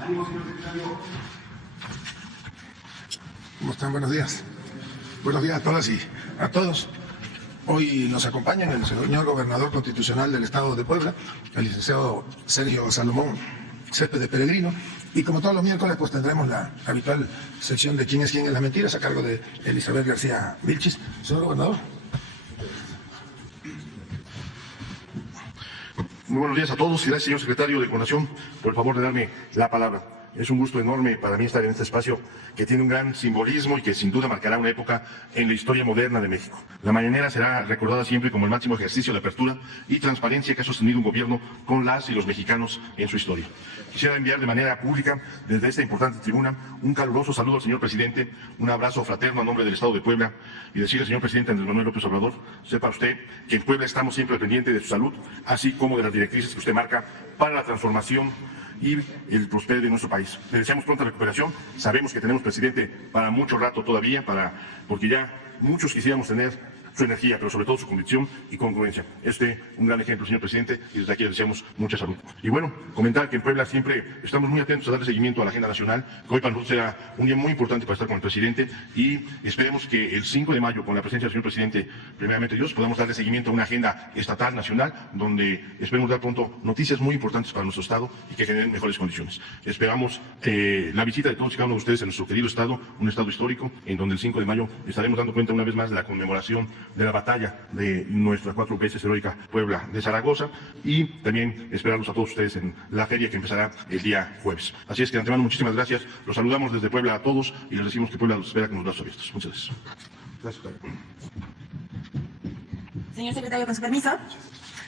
Ánimo, señor secretario. ¿Cómo están? Buenos días. Buenos días a todas y a todos. Hoy nos acompañan el señor gobernador constitucional del Estado de Puebla, el licenciado Sergio Salomón Céspedes Peregrino, y como todos los miércoles pues tendremos la habitual sección de quién es quién en las mentiras a cargo de Elizabeth García Vilchis. Señor gobernador. Muy buenos días a todos y gracias, señor secretario de Gobernación, por el favor de darme la palabra. Es un gusto enorme para mí estar en este espacio que tiene un gran simbolismo y que sin duda marcará una época en la historia moderna de México. La mañanera será recordada siempre como el máximo ejercicio de apertura y transparencia que ha sostenido un gobierno con las y los mexicanos en su historia. Quisiera enviar de manera pública, desde esta importante tribuna, un caluroso saludo al señor presidente, un abrazo fraterno a nombre del Estado de Puebla y decirle, señor presidente Andrés Manuel López Obrador, sepa usted que en Puebla estamos siempre pendientes de su salud, así como de las directrices que usted marca para la transformación y el prospero de nuestro país. Le deseamos pronta recuperación. Sabemos que tenemos presidente para mucho rato todavía, porque ya muchos quisiéramos tener su energía, pero sobre todo su convicción y congruencia. Un gran ejemplo, señor presidente, y desde aquí le deseamos mucha salud. Y bueno, comentar que en Puebla siempre estamos muy atentos a darle seguimiento a la agenda nacional, que hoy para nosotros será un día muy importante para estar con el presidente, y esperemos que el 5 de mayo, con la presencia del señor presidente, primeramente Dios, podamos darle seguimiento a una agenda estatal, nacional, donde esperemos dar pronto noticias muy importantes para nuestro Estado y que generen mejores condiciones. Esperamos la visita de todos y cada uno de ustedes en nuestro querido Estado, un Estado histórico, en donde el 5 de mayo estaremos dando cuenta una vez más de la conmemoración de la batalla de nuestra 4 veces heroica Puebla de Zaragoza, y también esperarlos a todos ustedes en la feria que empezará el día jueves. Así es que de antemano muchísimas gracias, los saludamos desde Puebla a todos y les decimos que Puebla los espera con los brazos abiertos. Muchas gracias. Gracias. Señor secretario, con su permiso.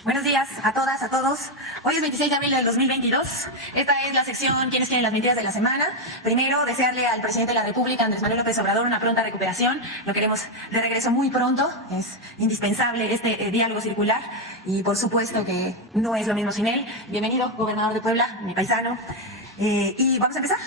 Buenos días a todas, a todos. Hoy es 26 de abril del 2022. Esta es la sección ¿Quiénes quieren las mentiras de la semana? Primero, desearle al presidente de la República, Andrés Manuel López Obrador, una pronta recuperación. Lo queremos de regreso muy pronto. Es indispensable este diálogo circular y por supuesto que no es lo mismo sin él. Bienvenido, gobernador de Puebla, mi paisano. Y vamos a empezar.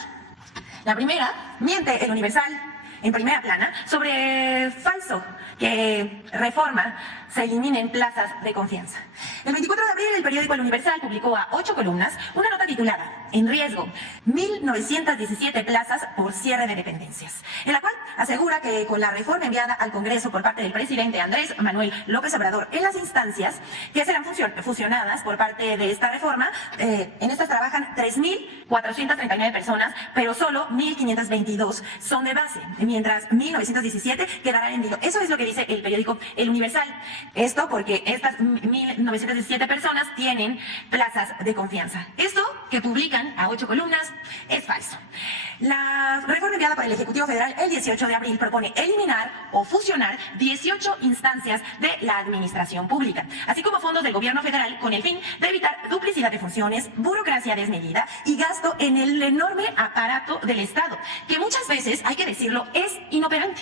La primera, miente el Universal en primera plana sobre falso que Reforma se eliminen plazas de confianza. El 24 de abril el periódico El Universal publicó a 8 columnas una nota titulada En riesgo, 1.917 plazas por cierre de dependencias, en la cual asegura que con la reforma enviada al Congreso por parte del presidente Andrés Manuel López Obrador en las instancias que serán fusionadas por parte de esta reforma, en estas trabajan 3.439 personas, pero solo 1.522 son de base, mientras 1.917 quedarán en vilo. Eso es lo que dice el periódico El Universal. Esto porque estas 1.917 personas tienen plazas de confianza. Esto que publican a 8 columnas es falso. La reforma enviada por el Ejecutivo Federal el 18 de abril propone eliminar o fusionar 18 instancias de la administración pública, así como fondos del gobierno federal con el fin de evitar duplicidad de funciones, burocracia desmedida y gasto en el enorme aparato del Estado, que muchas veces, hay que decirlo, es inoperante.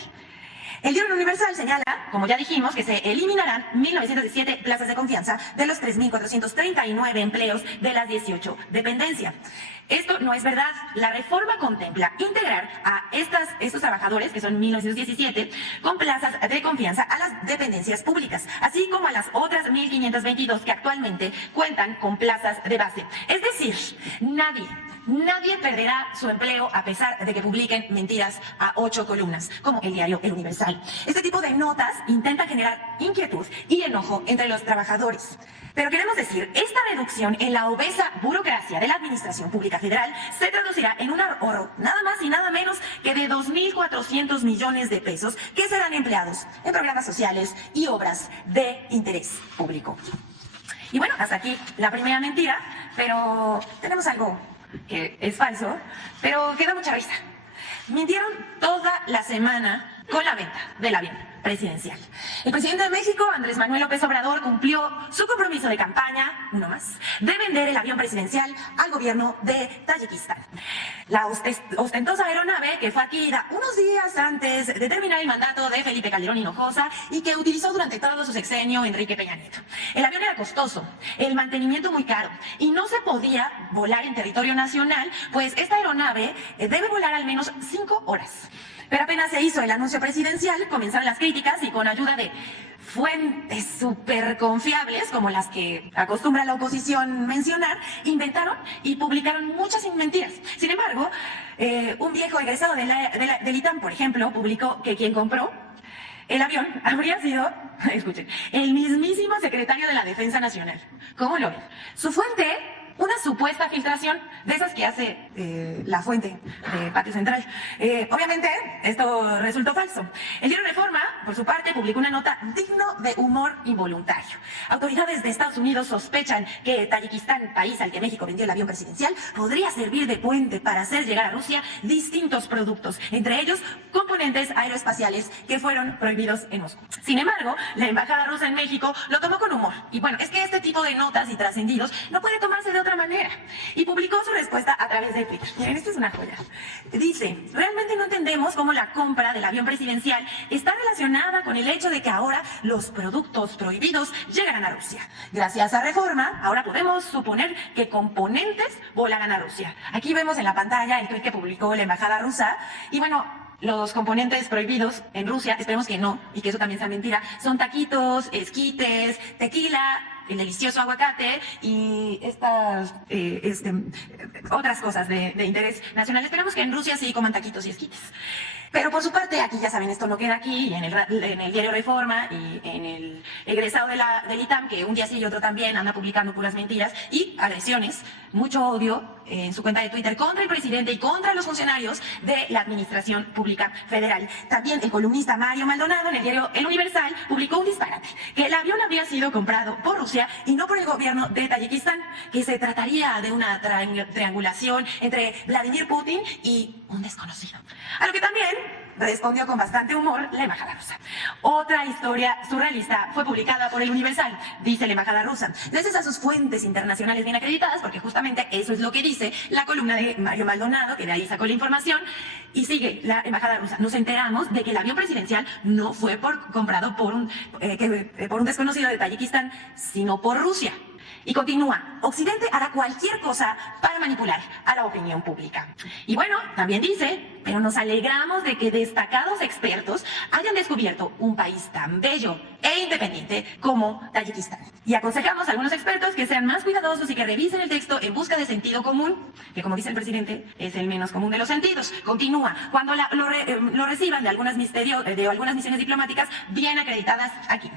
El diario Universal señala, como ya dijimos, que se eliminarán 1.917 plazas de confianza de los 3.439 empleos de las 18 dependencias. Esto no es verdad. La reforma contempla integrar a estos trabajadores, que son 1.917, con plazas de confianza a las dependencias públicas, así como a las otras 1.522 que actualmente cuentan con plazas de base. Es decir, Nadie perderá su empleo a pesar de que publiquen mentiras a 8 columnas, como el diario El Universal. Este tipo de notas intenta generar inquietud y enojo entre los trabajadores. Pero queremos decir, esta reducción en la obesa burocracia de la Administración Pública Federal se traducirá en un ahorro nada más y nada menos que de 2.400 millones de pesos que serán empleados en programas sociales y obras de interés público. Y bueno, hasta aquí la primera mentira, pero tenemos algo que es falso, pero que da mucha risa. Mintieron toda la semana con la venta del avión presidencial. El presidente de México, Andrés Manuel López Obrador, cumplió su compromiso de campaña, uno más, de vender el avión presidencial al gobierno de Tayikistán. La ostentosa aeronave que fue adquirida unos días antes de terminar el mandato de Felipe Calderón Hinojosa y que utilizó durante todo su sexenio Enrique Peña Nieto. El avión era costoso, el mantenimiento muy caro y no se podía volar en territorio nacional, pues esta aeronave debe volar al menos 5 horas. Pero apenas se hizo el anuncio presidencial, comenzaron las críticas y con ayuda de fuentes súper confiables, como las que acostumbra la oposición mencionar, inventaron y publicaron muchas mentiras. Sin embargo, un viejo egresado del ITAM, por ejemplo, publicó que quien compró el avión habría sido, escuchen, el mismísimo secretario de la Defensa Nacional. ¿Cómo lo ven? Su fuente, una supuesta filtración de esas que hace la fuente de Patio Central. Obviamente, esto resultó falso. El diario Reforma, por su parte, publicó una nota digno de humor involuntario. Autoridades de Estados Unidos sospechan que Tayikistán, país al que México vendió el avión presidencial, podría servir de puente para hacer llegar a Rusia distintos productos, entre ellos componentes aeroespaciales que fueron prohibidos en Moscú. Sin embargo, la embajada rusa en México lo tomó con humor. Y bueno, es que este tipo de notas y trascendidos no puede tomarse de otra manera. Y publicó su respuesta a través de Twitter. Miren, esto es una joya. Dice, realmente no entendemos cómo la compra del avión presidencial está relacionada con el hecho de que ahora los productos prohibidos llegarán a Rusia. Gracias a Reforma, ahora podemos suponer que componentes volarán a Rusia. Aquí vemos en la pantalla el tweet que publicó la embajada rusa. Y bueno, los componentes prohibidos en Rusia, esperemos que no, y que eso también sea mentira, son taquitos, esquites, tequila, el delicioso aguacate y estas otras cosas de interés nacional. Esperamos que en Rusia sí coman taquitos y esquites. Pero por su parte, aquí ya saben, esto no queda aquí, en el diario Reforma y en el egresado del ITAM, que un día sí y otro también anda publicando puras mentiras y agresiones, mucho odio en su cuenta de Twitter contra el presidente y contra los funcionarios de la Administración Pública Federal. También el columnista Mario Maldonado en el diario El Universal publicó un disparate, que el avión habría sido comprado por Rusia y no por el gobierno de Tayikistán, que se trataría de una triangulación entre Vladimir Putin y un desconocido. A lo que también respondió con bastante humor la embajada rusa. Otra historia surrealista fue publicada por El Universal, dice la embajada rusa. Gracias a sus fuentes internacionales bien acreditadas, porque justamente eso es lo que dice la columna de Mario Maldonado, que de ahí sacó la información, y sigue la embajada rusa. Nos enteramos de que el avión presidencial no fue comprado por un desconocido de Tayikistán, sino por Rusia. Y continúa, Occidente hará cualquier cosa para manipular a la opinión pública. Y bueno, también dice, pero nos alegramos de que destacados expertos hayan descubierto un país tan bello e independiente como Tayikistán. Y aconsejamos a algunos expertos que sean más cuidadosos y que revisen el texto en busca de sentido común, que como dice el presidente, es el menos común de los sentidos. Continúa, cuando lo reciban de algunas misiones diplomáticas bien acreditadas aquí.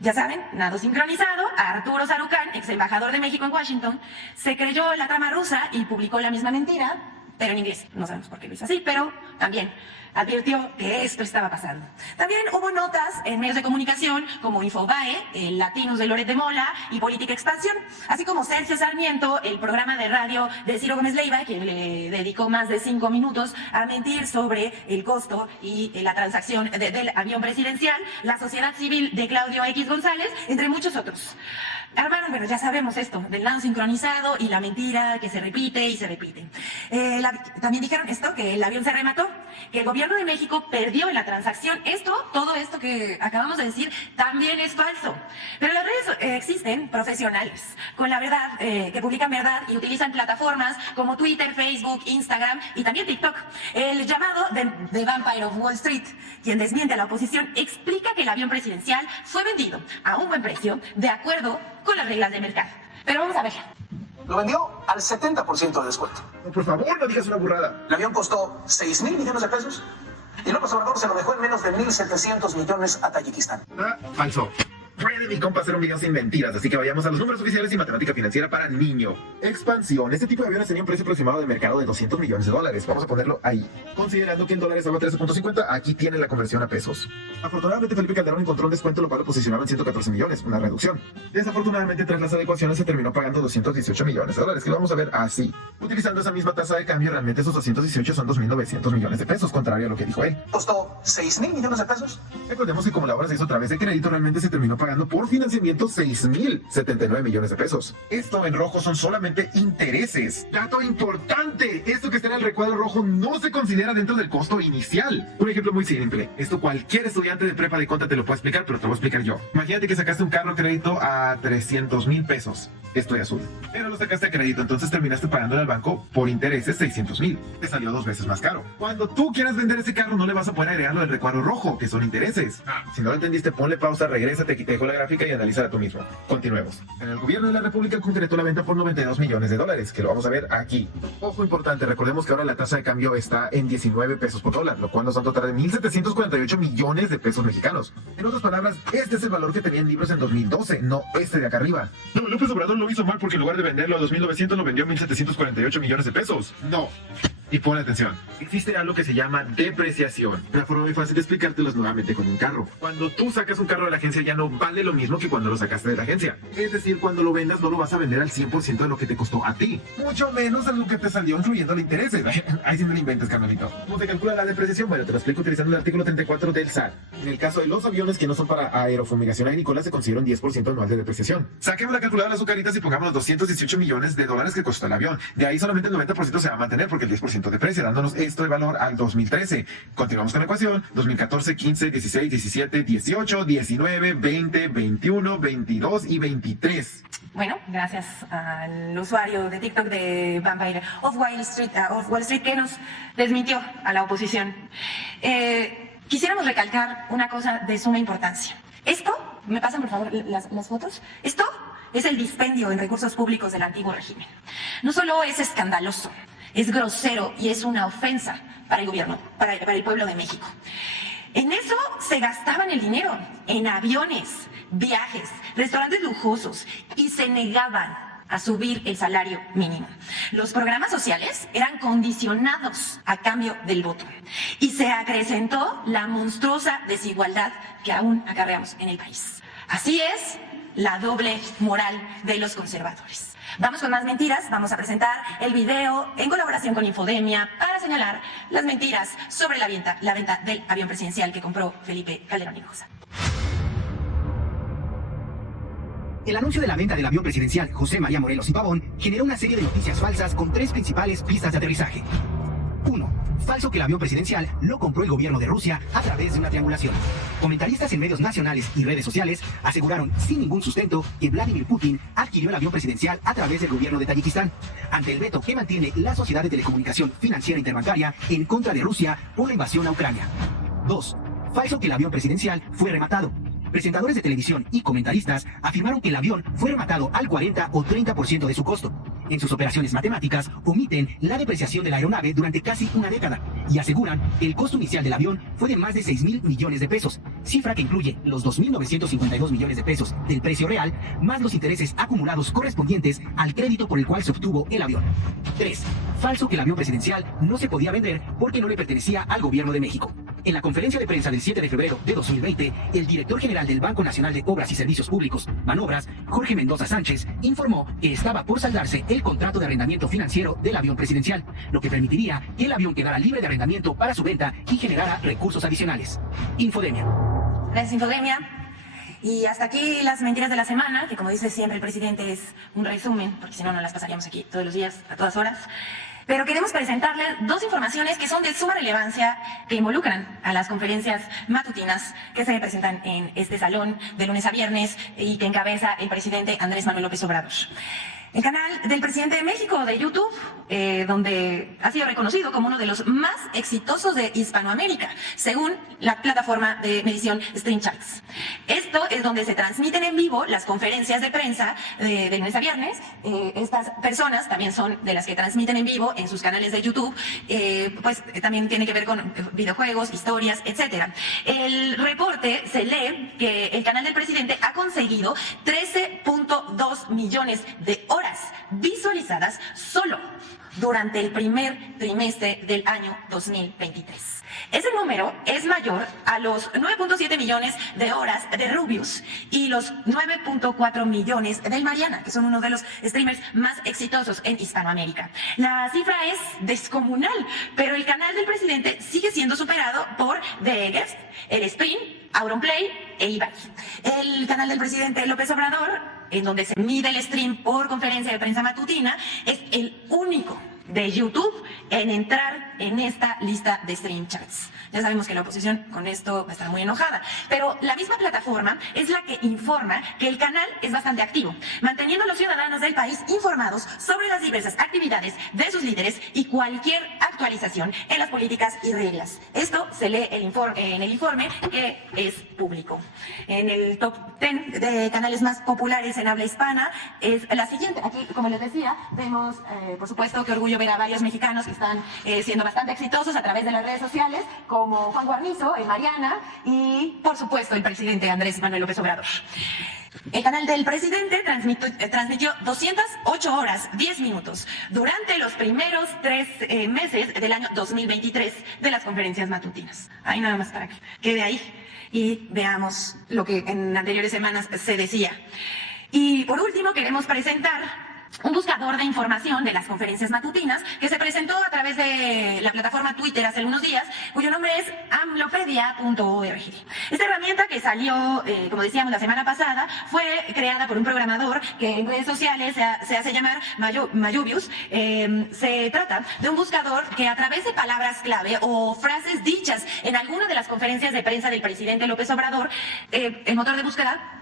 Ya saben, nado sincronizado, Arturo Sarucán, ex embajador de México en Washington, se creyó la trama rusa y publicó la misma mentira, pero en inglés. No sabemos por qué lo hizo así, pero también advirtió que esto estaba pasando. También hubo notas en medios de comunicación como Infobae, el Latinus de Loret de Mola y Política Expansión, así como Sergio Sarmiento, el programa de radio de Ciro Gómez Leiva, quien le dedicó más de 5 minutos a mentir sobre el costo y la transacción del avión presidencial, la sociedad civil de Claudio X González, entre muchos otros. Armaron, bueno, ya sabemos esto, del nado sincronizado y la mentira que se repite y se repite. También dijeron esto, que el avión se remató, que el gobierno de México perdió en la transacción. Todo esto que acabamos de decir, también es falso. Pero las redes existen profesionales, con la verdad, que publican verdad y utilizan plataformas como Twitter, Facebook, Instagram y también TikTok. El llamado The Vampire of Wall Street, quien desmiente a la oposición, explica que el avión presidencial fue vendido a un buen precio, de acuerdo con las reglas de mercado. Pero vamos a ver. Lo vendió al 70% de descuento. Por favor, no digas una burrada. El avión costó 6,000 millones de pesos y López Obrador se lo dejó en menos de 1,700 millones a Tayikistán. Falso. Puede mi compa hacer un video sin mentiras, así que vayamos a los números oficiales y matemática financiera para niño. Expansión. Este tipo de aviones tenía un precio aproximado de mercado de $200 millones. Vamos a ponerlo ahí. Considerando que en dólares estaba 13.50, aquí tiene la conversión a pesos. Afortunadamente, Felipe Calderón encontró un descuento, lo cual lo posicionaba en 114 millones, una reducción. Desafortunadamente, tras las adecuaciones, se terminó pagando $218 millones, que lo vamos a ver así. Utilizando esa misma tasa de cambio, realmente esos 218 son 2.900 millones de pesos, contrario a lo que dijo él. ¿Costó 6,000 millones de pesos? Recordemos que como la obra se hizo a través de crédito, realmente se terminó pagando pagando por financiamiento 6,079 millones de pesos. Esto en rojo son solamente intereses. Dato importante, esto que está en el recuadro rojo no se considera dentro del costo inicial. Un ejemplo muy simple, esto cualquier estudiante de prepa de conta te lo puede explicar, pero te lo voy a explicar yo. Imagínate que sacaste un carro a crédito a 300,000 pesos. Estoy azul. Pero lo sacaste a crédito, entonces terminaste pagándole al banco por intereses 600,000. Te salió 2 veces más caro. Cuando tú quieras vender ese carro no le vas a poder agregar lo del recuadro rojo, que son intereses. Si no lo entendiste, ponle pausa, regrésate, aquí te dejo la gráfica y analízala tú mismo. Continuemos. En el gobierno de la República concretó la venta por 92 millones de dólares, que lo vamos a ver aquí. Ojo importante, recordemos que ahora la tasa de cambio está en 19 pesos por dólar, lo cual nos da un total de 1,748 millones de pesos mexicanos. En otras palabras, este es el valor que tenían libros en 2012, no este de acá arriba. No, López Obrador lo hizo mal porque en lugar de venderlo a 2,900 lo vendió a 1,748 millones de pesos. No. Y pon atención, existe algo que se llama depreciación. Una forma muy fácil de explicártelos nuevamente con un carro. Cuando tú sacas un carro de la agencia ya no vale lo mismo que cuando lo sacaste de la agencia. Es decir, cuando lo vendas no lo vas a vender al 100% de lo que te costó a ti. Mucho menos de lo que te salió incluyendo los intereses. Ahí sí no lo inventes, carnalito. ¿Cómo se calcula la depreciación? Bueno, te lo explico utilizando el artículo 34 del SAT. En el caso de los aviones que no son para aerofumigación agrícola se considera un 10% anual de depreciación. Saquemos la calculadora azucaritas y pongamos los 218 millones de dólares que costó el avión. De ahí solamente el 90% se va a mantener porque el 10% deprecia, dándonos esto de valor al 2013. Continuamos con la ecuación. 2014, 15, 16, 17, 18, 19, 20, 21, 22 y 23. Bueno, gracias al usuario de TikTok de Vampire of Wall Street que nos desmintió a la oposición. Quisiéramos recalcar una cosa de suma importancia. Esto, ¿me pasan por favor las fotos? Esto es el dispendio en recursos públicos del antiguo régimen. No solo es escandaloso, es grosero y es una ofensa para el gobierno, para el pueblo de México. En eso se gastaban el dinero, en aviones, viajes, restaurantes lujosos, y se negaban a subir el salario mínimo. Los programas sociales eran condicionados a cambio del voto y se acrecentó la monstruosa desigualdad que aún acarreamos en el país. Así es la doble moral de los conservadores. Vamos con más mentiras, vamos a presentar el video en colaboración con Infodemia para señalar las mentiras sobre la venta del avión presidencial que compró Felipe Calderón Hinojosa. El anuncio de la venta del avión presidencial José María Morelos y Pavón generó una serie de noticias falsas con 3 principales pistas de aterrizaje. 1. Falso que el avión presidencial lo compró el gobierno de Rusia a través de una triangulación. Comentaristas en medios nacionales y redes sociales aseguraron sin ningún sustento que Vladimir Putin adquirió el avión presidencial a través del gobierno de Tayikistán, ante el veto que mantiene la Sociedad de Telecomunicación Financiera Interbancaria en contra de Rusia por la invasión a Ucrania. 2. Falso que el avión presidencial fue rematado. Presentadores de televisión y comentaristas afirmaron que el avión fue rematado al 40 o 30% de su costo. En sus operaciones matemáticas omiten la depreciación de la aeronave durante casi una década y aseguran que el costo inicial del avión fue de más de 6,000 millones de pesos, cifra que incluye los 2,952 millones de pesos del precio real, más los intereses acumulados correspondientes al crédito por el cual se obtuvo el avión. 3. Falso que el avión presidencial no se podía vender porque no le pertenecía al gobierno de México. En la conferencia de prensa del 7 de febrero de 2020, el director general del Banco Nacional de Obras y Servicios Públicos, Banobras, Jorge Mendoza Sánchez, informó que estaba por saldarse el contrato de arrendamiento financiero del avión presidencial, lo que permitiría que el avión quedara libre de arrendamiento para su venta y generara recursos adicionales. Infodemia. Gracias, Infodemia. Y hasta aquí las mentiras de la semana, que como dice siempre el presidente es un resumen, porque si no, no las pasaríamos aquí todos los días, a todas horas. Pero queremos presentarles 2 informaciones que son de suma relevancia, que involucran a las conferencias matutinas que se presentan en este salón de lunes a viernes y que encabeza el presidente Andrés Manuel López Obrador. El canal del presidente de México de YouTube, donde ha sido reconocido como uno de los más exitosos de Hispanoamérica, según la plataforma de medición StreamCharts. Esto es donde se transmiten en vivo las conferencias de prensa de lunes a viernes. Estas personas también son de las que transmiten en vivo en sus canales de YouTube, pues también tiene que ver con videojuegos, historias, etcétera. El reporte se lee que el canal del presidente ha conseguido 13.2 millones de horas visualizadas solo durante el primer trimestre del año 2023. Ese número es mayor a los 9.7 millones de horas de Rubius y los 9.4 millones del Mariana, que son uno de los streamers más exitosos en Hispanoamérica. La cifra es descomunal, pero el canal del presidente sigue siendo superado por The Guest, El Spin, Auronplay e Ibai. El canal del presidente López Obrador, en donde se mide el stream por conferencia de prensa matutina, es el único de YouTube en entrar en esta lista de stream charts. Ya sabemos que la oposición con esto va a estar muy enojada, pero la misma plataforma es la que informa que el canal es bastante activo, manteniendo a los ciudadanos del país informados sobre las diversas actividades de sus líderes y cualquier actualización en las políticas y reglas. Esto se lee en el informe que es público. En el top 10 de canales más populares en habla hispana es la siguiente. Aquí, como les decía, vemos, por supuesto, que orgullo ver a varios mexicanos que están siendo bastante exitosos a través de las redes sociales, como Juan Guarnizo, el Mariana y, por supuesto, el presidente Andrés Manuel López Obrador. El canal del presidente transmitió 208 horas, 10 minutos durante los primeros 3 meses del año 2023 de las conferencias matutinas. Ahí nada más para que quede ahí y veamos lo que en anteriores semanas se decía. Y por último, queremos presentar un buscador de información de las conferencias matutinas que se presentó a través de la plataforma Twitter hace algunos días, cuyo nombre es amlopedia.org. Esta herramienta que salió, como decíamos, la semana pasada, fue creada por un programador que en redes sociales se hace llamar Mayubius. Se trata de un buscador que a través de palabras clave o frases dichas en alguna de las conferencias de prensa del presidente López Obrador, el motor de búsqueda,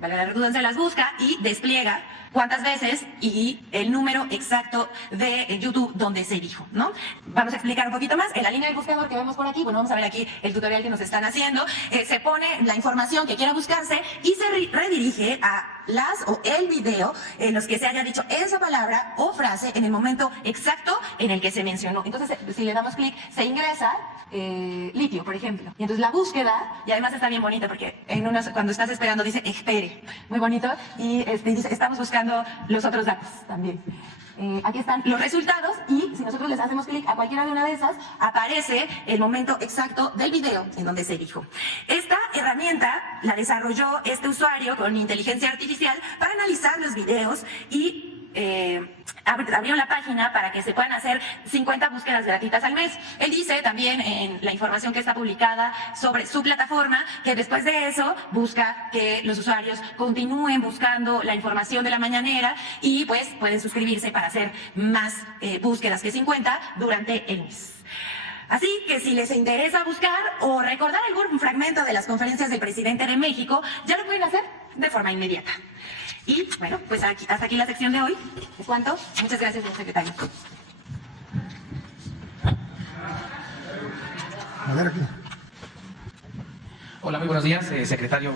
vale la redundancia, las busca y despliega cuántas veces y el número exacto de YouTube donde se dijo, ¿no? Vamos a explicar un poquito más. En la línea del buscador que vemos por aquí, bueno, vamos a ver aquí el tutorial que nos están haciendo, se pone la información que quiera buscarse y se redirige a las o el video en los que se haya dicho esa palabra o frase en el momento exacto en el que se mencionó. Entonces, si le damos clic, se ingresa litio, por ejemplo. Y entonces la búsqueda, y además está bien bonita porque cuando estás esperando dice espere, muy bonito, y dice estamos buscando los otros datos también. Aquí están los resultados y si nosotros les hacemos clic a cualquiera de una de esas, aparece el momento exacto del video en donde se dijo. Esta herramienta la desarrolló este usuario con inteligencia artificial para analizar los videos y abrieron la página para que se puedan hacer 50 búsquedas gratuitas al mes. Él dice también en la información que está publicada sobre su plataforma que después de eso busca que los usuarios continúen buscando la información de la mañanera y pues pueden suscribirse para hacer más búsquedas que 50 durante el mes. Así que si les interesa buscar o recordar algún fragmento de las conferencias del presidente de México, ya lo pueden hacer de forma inmediata. Y bueno, pues hasta aquí la sección de hoy. ¿Es cuánto? Muchas gracias, señor secretario. A ver aquí. Hola, muy buenos días, secretario.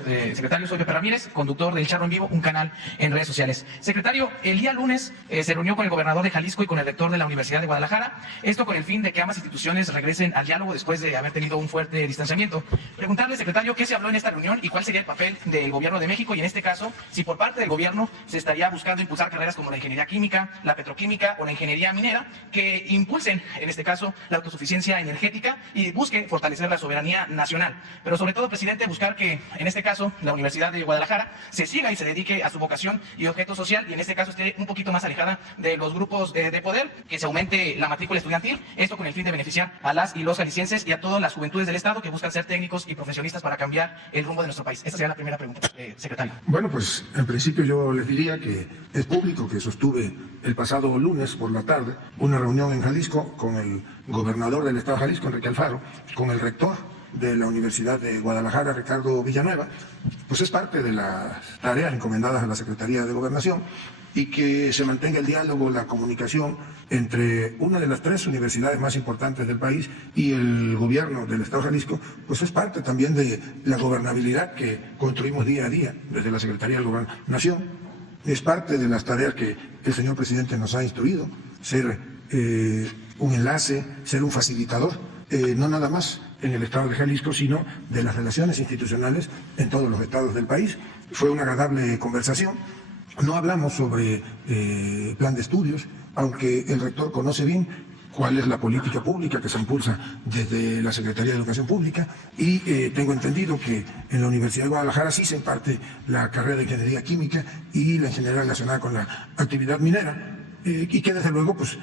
Soy Pepe Ramírez, conductor del Charro en Vivo, un canal en redes sociales. Secretario, el día lunes se reunió con el gobernador de Jalisco y con el rector de la Universidad de Guadalajara, esto con el fin de que ambas instituciones regresen al diálogo después de haber tenido un fuerte distanciamiento. Preguntarle, secretario, qué se habló en esta reunión y cuál sería el papel del gobierno de México y en este caso, si por parte del gobierno se estaría buscando impulsar carreras como la ingeniería química, la petroquímica o la ingeniería minera, que impulsen, en este caso, la autosuficiencia energética y busquen fortalecer la soberanía nacional. Pero sobre todo, presidente, buscar que, en este caso, la Universidad de Guadalajara se siga y se dedique a su vocación y objeto social y en este caso esté un poquito más alejada de los grupos de poder, que se aumente la matrícula estudiantil, esto con el fin de beneficiar a las y los jaliscienses y a todas las juventudes del Estado que buscan ser técnicos y profesionistas para cambiar el rumbo de nuestro país. Esta sería la primera pregunta, secretario. Bueno, pues en principio yo les diría que es público que sostuve el pasado lunes por la tarde una reunión en Jalisco con el gobernador del Estado de Jalisco, Enrique Alfaro, con el rector de la Universidad de Guadalajara, Ricardo Villanueva, pues es parte de las tareas encomendadas a la Secretaría de Gobernación y que se mantenga el diálogo, la comunicación entre una de las 3 universidades más importantes del país y el gobierno del Estado de Jalisco, pues es parte también de la gobernabilidad que construimos día a día desde la Secretaría de Gobernación. Es parte de las tareas que el señor presidente nos ha instruido, ser un enlace, ser un facilitador, no nada más en el estado de Jalisco, sino de las relaciones institucionales en todos los estados del país. Fue una agradable conversación. No hablamos sobre plan de estudios, aunque el rector conoce bien cuál es la política pública que se impulsa desde la Secretaría de Educación Pública y tengo entendido que en la Universidad de Guadalajara sí se imparte la carrera de Ingeniería Química y la ingeniería relacionada con la actividad minera. Y que desde luego pues,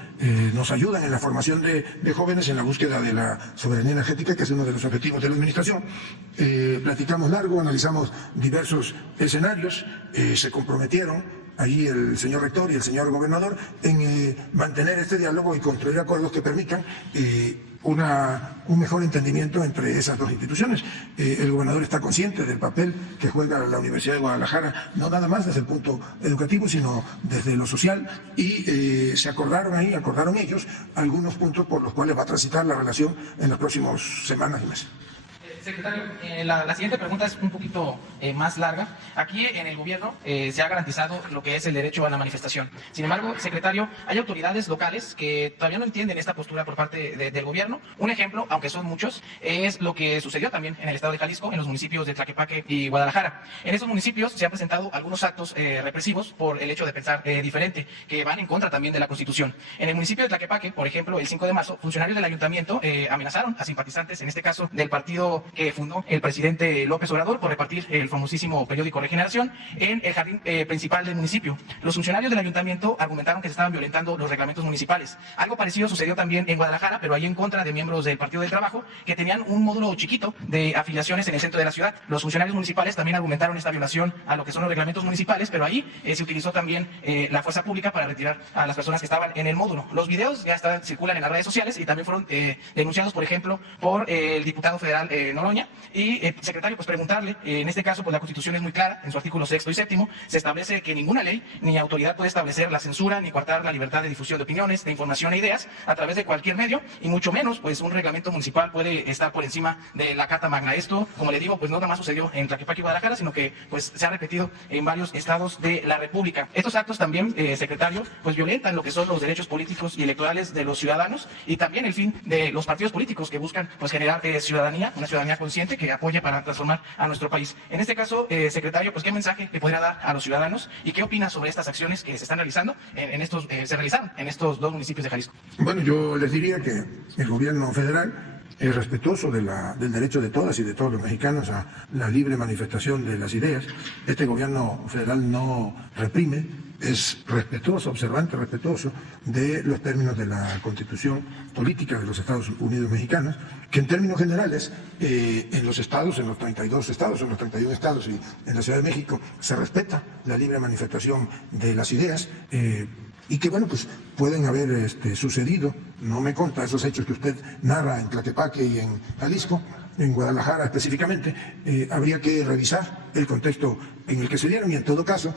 nos ayudan en la formación de jóvenes en la búsqueda de la soberanía energética, que es uno de los objetivos de la administración. Platicamos largo, analizamos diversos escenarios, se comprometieron ahí el señor rector y el señor gobernador en mantener este diálogo y construir acuerdos que permitan un mejor entendimiento entre esas dos instituciones. El gobernador está consciente del papel que juega la Universidad de Guadalajara, no nada más desde el punto educativo, sino desde lo social, y se acordaron ellos algunos puntos por los cuales va a transitar la relación en las próximas semanas y meses. Secretario, la siguiente pregunta es un poquito más larga. Aquí en el gobierno se ha garantizado lo que es el derecho a la manifestación. Sin embargo, secretario, hay autoridades locales que todavía no entienden esta postura por parte del gobierno. Un ejemplo, aunque son muchos, es lo que sucedió también en el estado de Jalisco, en los municipios de Tlaquepaque y Guadalajara. En esos municipios se han presentado algunos actos represivos por el hecho de pensar diferente, que van en contra también de la Constitución. En el municipio de Tlaquepaque, por ejemplo, el 5 de marzo, funcionarios del ayuntamiento amenazaron a simpatizantes, en este caso del partido que fundó el presidente López Obrador, por repartir el famosísimo periódico Regeneración en el jardín principal del municipio. Los funcionarios del ayuntamiento argumentaron que se estaban violentando los reglamentos municipales. Algo parecido sucedió también en Guadalajara, pero ahí en contra de miembros del Partido del Trabajo que tenían un módulo chiquito de afiliaciones en el centro de la ciudad. Los funcionarios municipales también argumentaron esta violación a lo que son los reglamentos municipales, pero ahí se utilizó también la fuerza pública para retirar a las personas que estaban en el módulo. Los videos ya circulan en las redes sociales y también fueron denunciados, por ejemplo, por el diputado federal Noroña. Y, secretario, pues preguntarle, en este caso, pues la Constitución es muy clara, en su artículo 6º y 7º, se establece que ninguna ley ni autoridad puede establecer la censura ni coartar la libertad de difusión de opiniones, de información e ideas a través de cualquier medio, y mucho menos, pues un reglamento municipal puede estar por encima de la Carta Magna. Esto, como le digo, pues no nada más sucedió en Tlaquepaque y Guadalajara, sino que pues se ha repetido en varios estados de la República. Estos actos también, secretario, pues violentan lo que son los derechos políticos y electorales de los ciudadanos y también el fin de los partidos políticos que buscan pues generar ciudadanía, una ciudadanía consciente que apoye para transformar a nuestro país. En este caso, secretario, pues ¿qué mensaje le podría dar a los ciudadanos y qué opina sobre estas acciones que se están realizando se realizaron en estos dos municipios de Jalisco? Bueno, yo les diría que el gobierno federal es respetuoso del derecho de todas y de todos los mexicanos a la libre manifestación de las ideas. Este gobierno federal no reprime, es respetuoso, observante, respetuoso de los términos de la Constitución política de los Estados Unidos mexicanos, que en términos generales, en los estados, en los 32 estados, en los 31 estados y en la Ciudad de México, se respeta la libre manifestación de las ideas, y que, bueno, pues pueden haber sucedido, no me consta esos hechos que usted narra en Tlaquepaque y en Jalisco, en Guadalajara específicamente, habría que revisar el contexto en el que se dieron y en todo caso,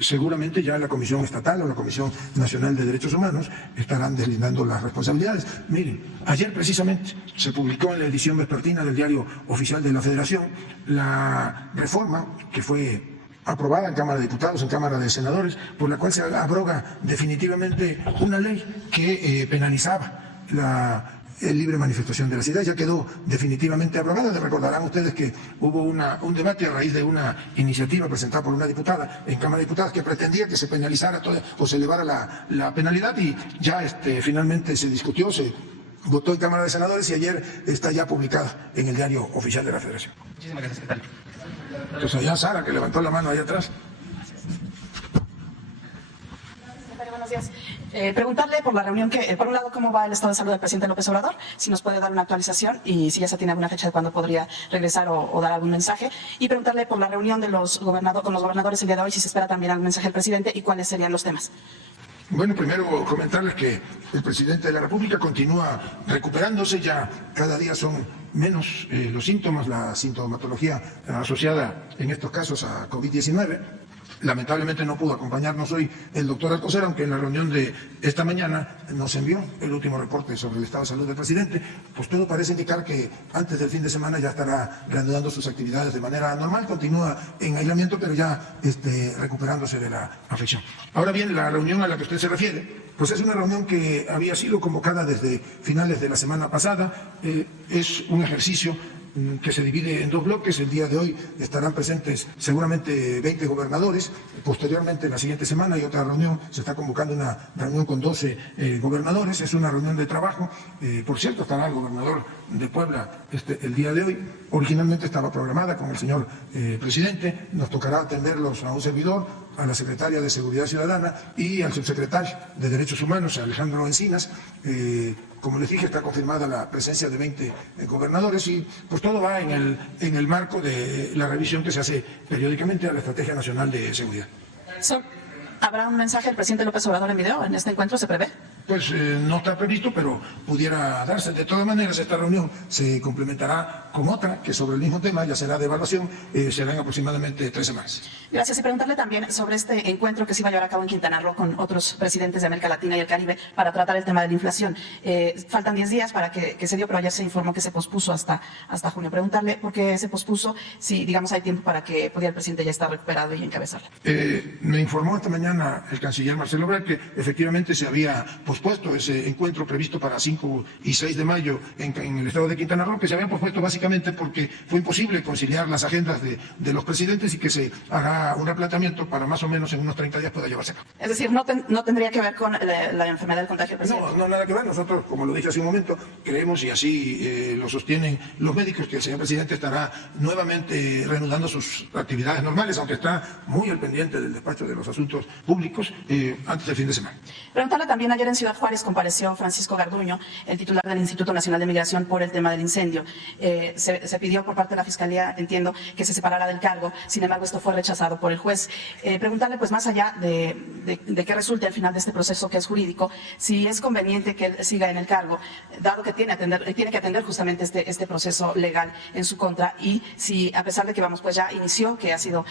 seguramente ya la Comisión Estatal o la Comisión Nacional de Derechos Humanos estarán deslindando las responsabilidades. Miren, ayer precisamente se publicó en la edición vespertina del Diario Oficial de la Federación la reforma que fue aprobada en Cámara de Diputados, en Cámara de Senadores, por la cual se abroga definitivamente una ley que penalizaba la libre manifestación de las ideas. Ya quedó definitivamente aprobada. Recordarán ustedes que hubo un debate a raíz de una iniciativa presentada por una diputada en Cámara de Diputados que pretendía que se penalizara o se elevara la penalidad, y ya finalmente se discutió, se votó en Cámara de Senadores y ayer está ya publicada en el Diario Oficial de la Federación. Muchísimas gracias, secretario. Entonces allá Sara, que levantó la mano ahí atrás. Buenos días. Preguntarle por la reunión por un lado, cómo va el estado de salud del presidente López Obrador, si nos puede dar una actualización y si ya se tiene alguna fecha de cuándo podría regresar o dar algún mensaje. Y preguntarle por la reunión con los gobernadores el día de hoy, si se espera también algún mensaje del presidente y cuáles serían los temas. Bueno, primero comentarles que el presidente de la República continúa recuperándose, ya cada día son menos los síntomas, la sintomatología asociada en estos casos a COVID-19. Lamentablemente no pudo acompañarnos hoy el doctor Alcocer, aunque en la reunión de esta mañana nos envió el último reporte sobre el estado de salud del presidente. Pues todo parece indicar que antes del fin de semana ya estará reanudando sus actividades de manera normal, continúa en aislamiento, pero ya recuperándose de la afección. Ahora bien, la reunión a la que usted se refiere, pues es una reunión que había sido convocada desde finales de la semana pasada, es un ejercicio que se divide en dos bloques. El día de hoy estarán presentes seguramente 20 gobernadores. Posteriormente, en la siguiente semana, hay otra reunión. Se está convocando una reunión con 12 gobernadores. Es una reunión de trabajo. Por cierto, estará el gobernador de Puebla el día de hoy. Originalmente estaba programada con el señor presidente. Nos tocará atenderlos a un servidor, a la secretaria de Seguridad Ciudadana y al subsecretario de Derechos Humanos, Alejandro Encinas. Como les dije, está confirmada la presencia de 20 gobernadores y pues todo va en el marco de la revisión que se hace periódicamente a la Estrategia Nacional de Seguridad. ¿Habrá un mensaje del presidente López Obrador en video en este encuentro? ¿Se prevé? Pues no está previsto, pero pudiera darse. De todas maneras, esta reunión se complementará con otra que sobre el mismo tema, ya será de evaluación, será en aproximadamente 3 semanas. Gracias. Y preguntarle también sobre este encuentro que se iba a llevar a cabo en Quintana Roo con otros presidentes de América Latina y el Caribe para tratar el tema de la inflación. Faltan 10 días para que se dio, pero ayer se informó que se pospuso hasta junio. Preguntarle por qué se pospuso, si digamos hay tiempo para que pudiera el presidente ya estar recuperado y encabezarla. Me informó esta mañana el canciller Marcelo Ebrard que efectivamente se había pospuesto ese encuentro previsto para 5 y 6 de mayo en el estado de Quintana Roo, que se había pospuesto básicamente porque fue imposible conciliar las agendas de los presidentes y que se hará un replanteamiento para más o menos en unos 30 días pueda llevarse a cabo. Es decir, no tendría que ver con la enfermedad del contagio del presidente. No, nada que ver. Nosotros, como lo dije hace un momento, creemos, y así lo sostienen los médicos, que el señor presidente estará nuevamente reanudando sus actividades normales, aunque está muy al pendiente del despacho de los asuntos públicos antes del fin de semana. Preguntarle también, ayer en Ciudad Juárez compareció Francisco Garduño, el titular del Instituto Nacional de Migración, por el tema del incendio. Se pidió por parte de la Fiscalía, entiendo, que se separara del cargo. Sin embargo, esto fue rechazado por el juez. Preguntarle, pues más allá de qué resulte al final de este proceso que es jurídico, si es conveniente que él siga en el cargo, dado que tiene que atender justamente este proceso legal en su contra, y si a pesar de que pues ya inició, que ha sido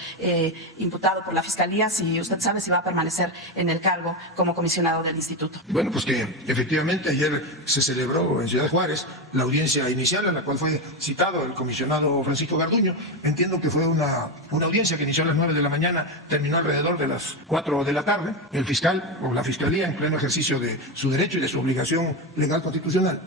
imputado por la Fiscalía, si usted sabe si va a permanecer en el cargo como comisionado del instituto. Bueno, pues que efectivamente ayer se celebró en Ciudad Juárez la audiencia inicial a la cual fue citado el comisionado Francisco Garduño. Entiendo que fue una audiencia que inició a las 9 de la mañana, terminó alrededor de las 4 de la tarde. El fiscal o la Fiscalía, en pleno ejercicio de su derecho y de su obligación legal constitucional,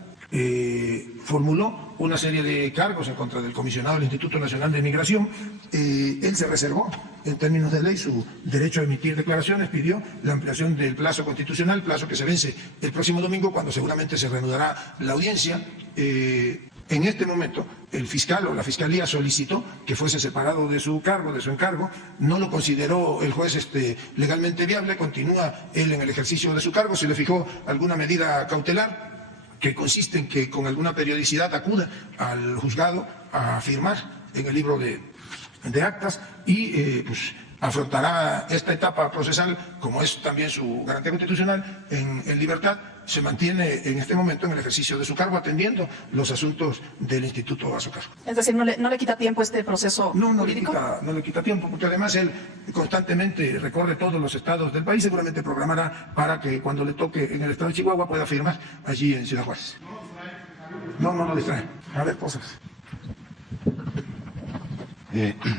formuló una serie de cargos en contra del comisionado del Instituto Nacional de Migración. Él se reservó, en términos de ley, su derecho a emitir declaraciones, pidió la ampliación del plazo constitucional, plazo que se vence el próximo domingo, cuando seguramente se reanudará la audiencia. En este momento, el fiscal o la Fiscalía solicitó que fuese separado de su cargo, de su encargo. No lo consideró el juez legalmente viable, continúa él en el ejercicio de su cargo. Se le fijó alguna medida cautelar que consiste en que con alguna periodicidad acuda al juzgado a firmar en el libro de actas y pues afrontará esta etapa procesal, como es también su garantía constitucional, en libertad. Se mantiene en este momento en el ejercicio de su cargo, atendiendo los asuntos del instituto a su cargo. Es decir, ¿no le quita tiempo este proceso jurídico? No le quita tiempo, porque además él constantemente recorre todos los estados del país. Seguramente programará para que cuando le toque en el estado de Chihuahua pueda firmar allí en Ciudad Juárez. No lo distrae. A ver, cosas.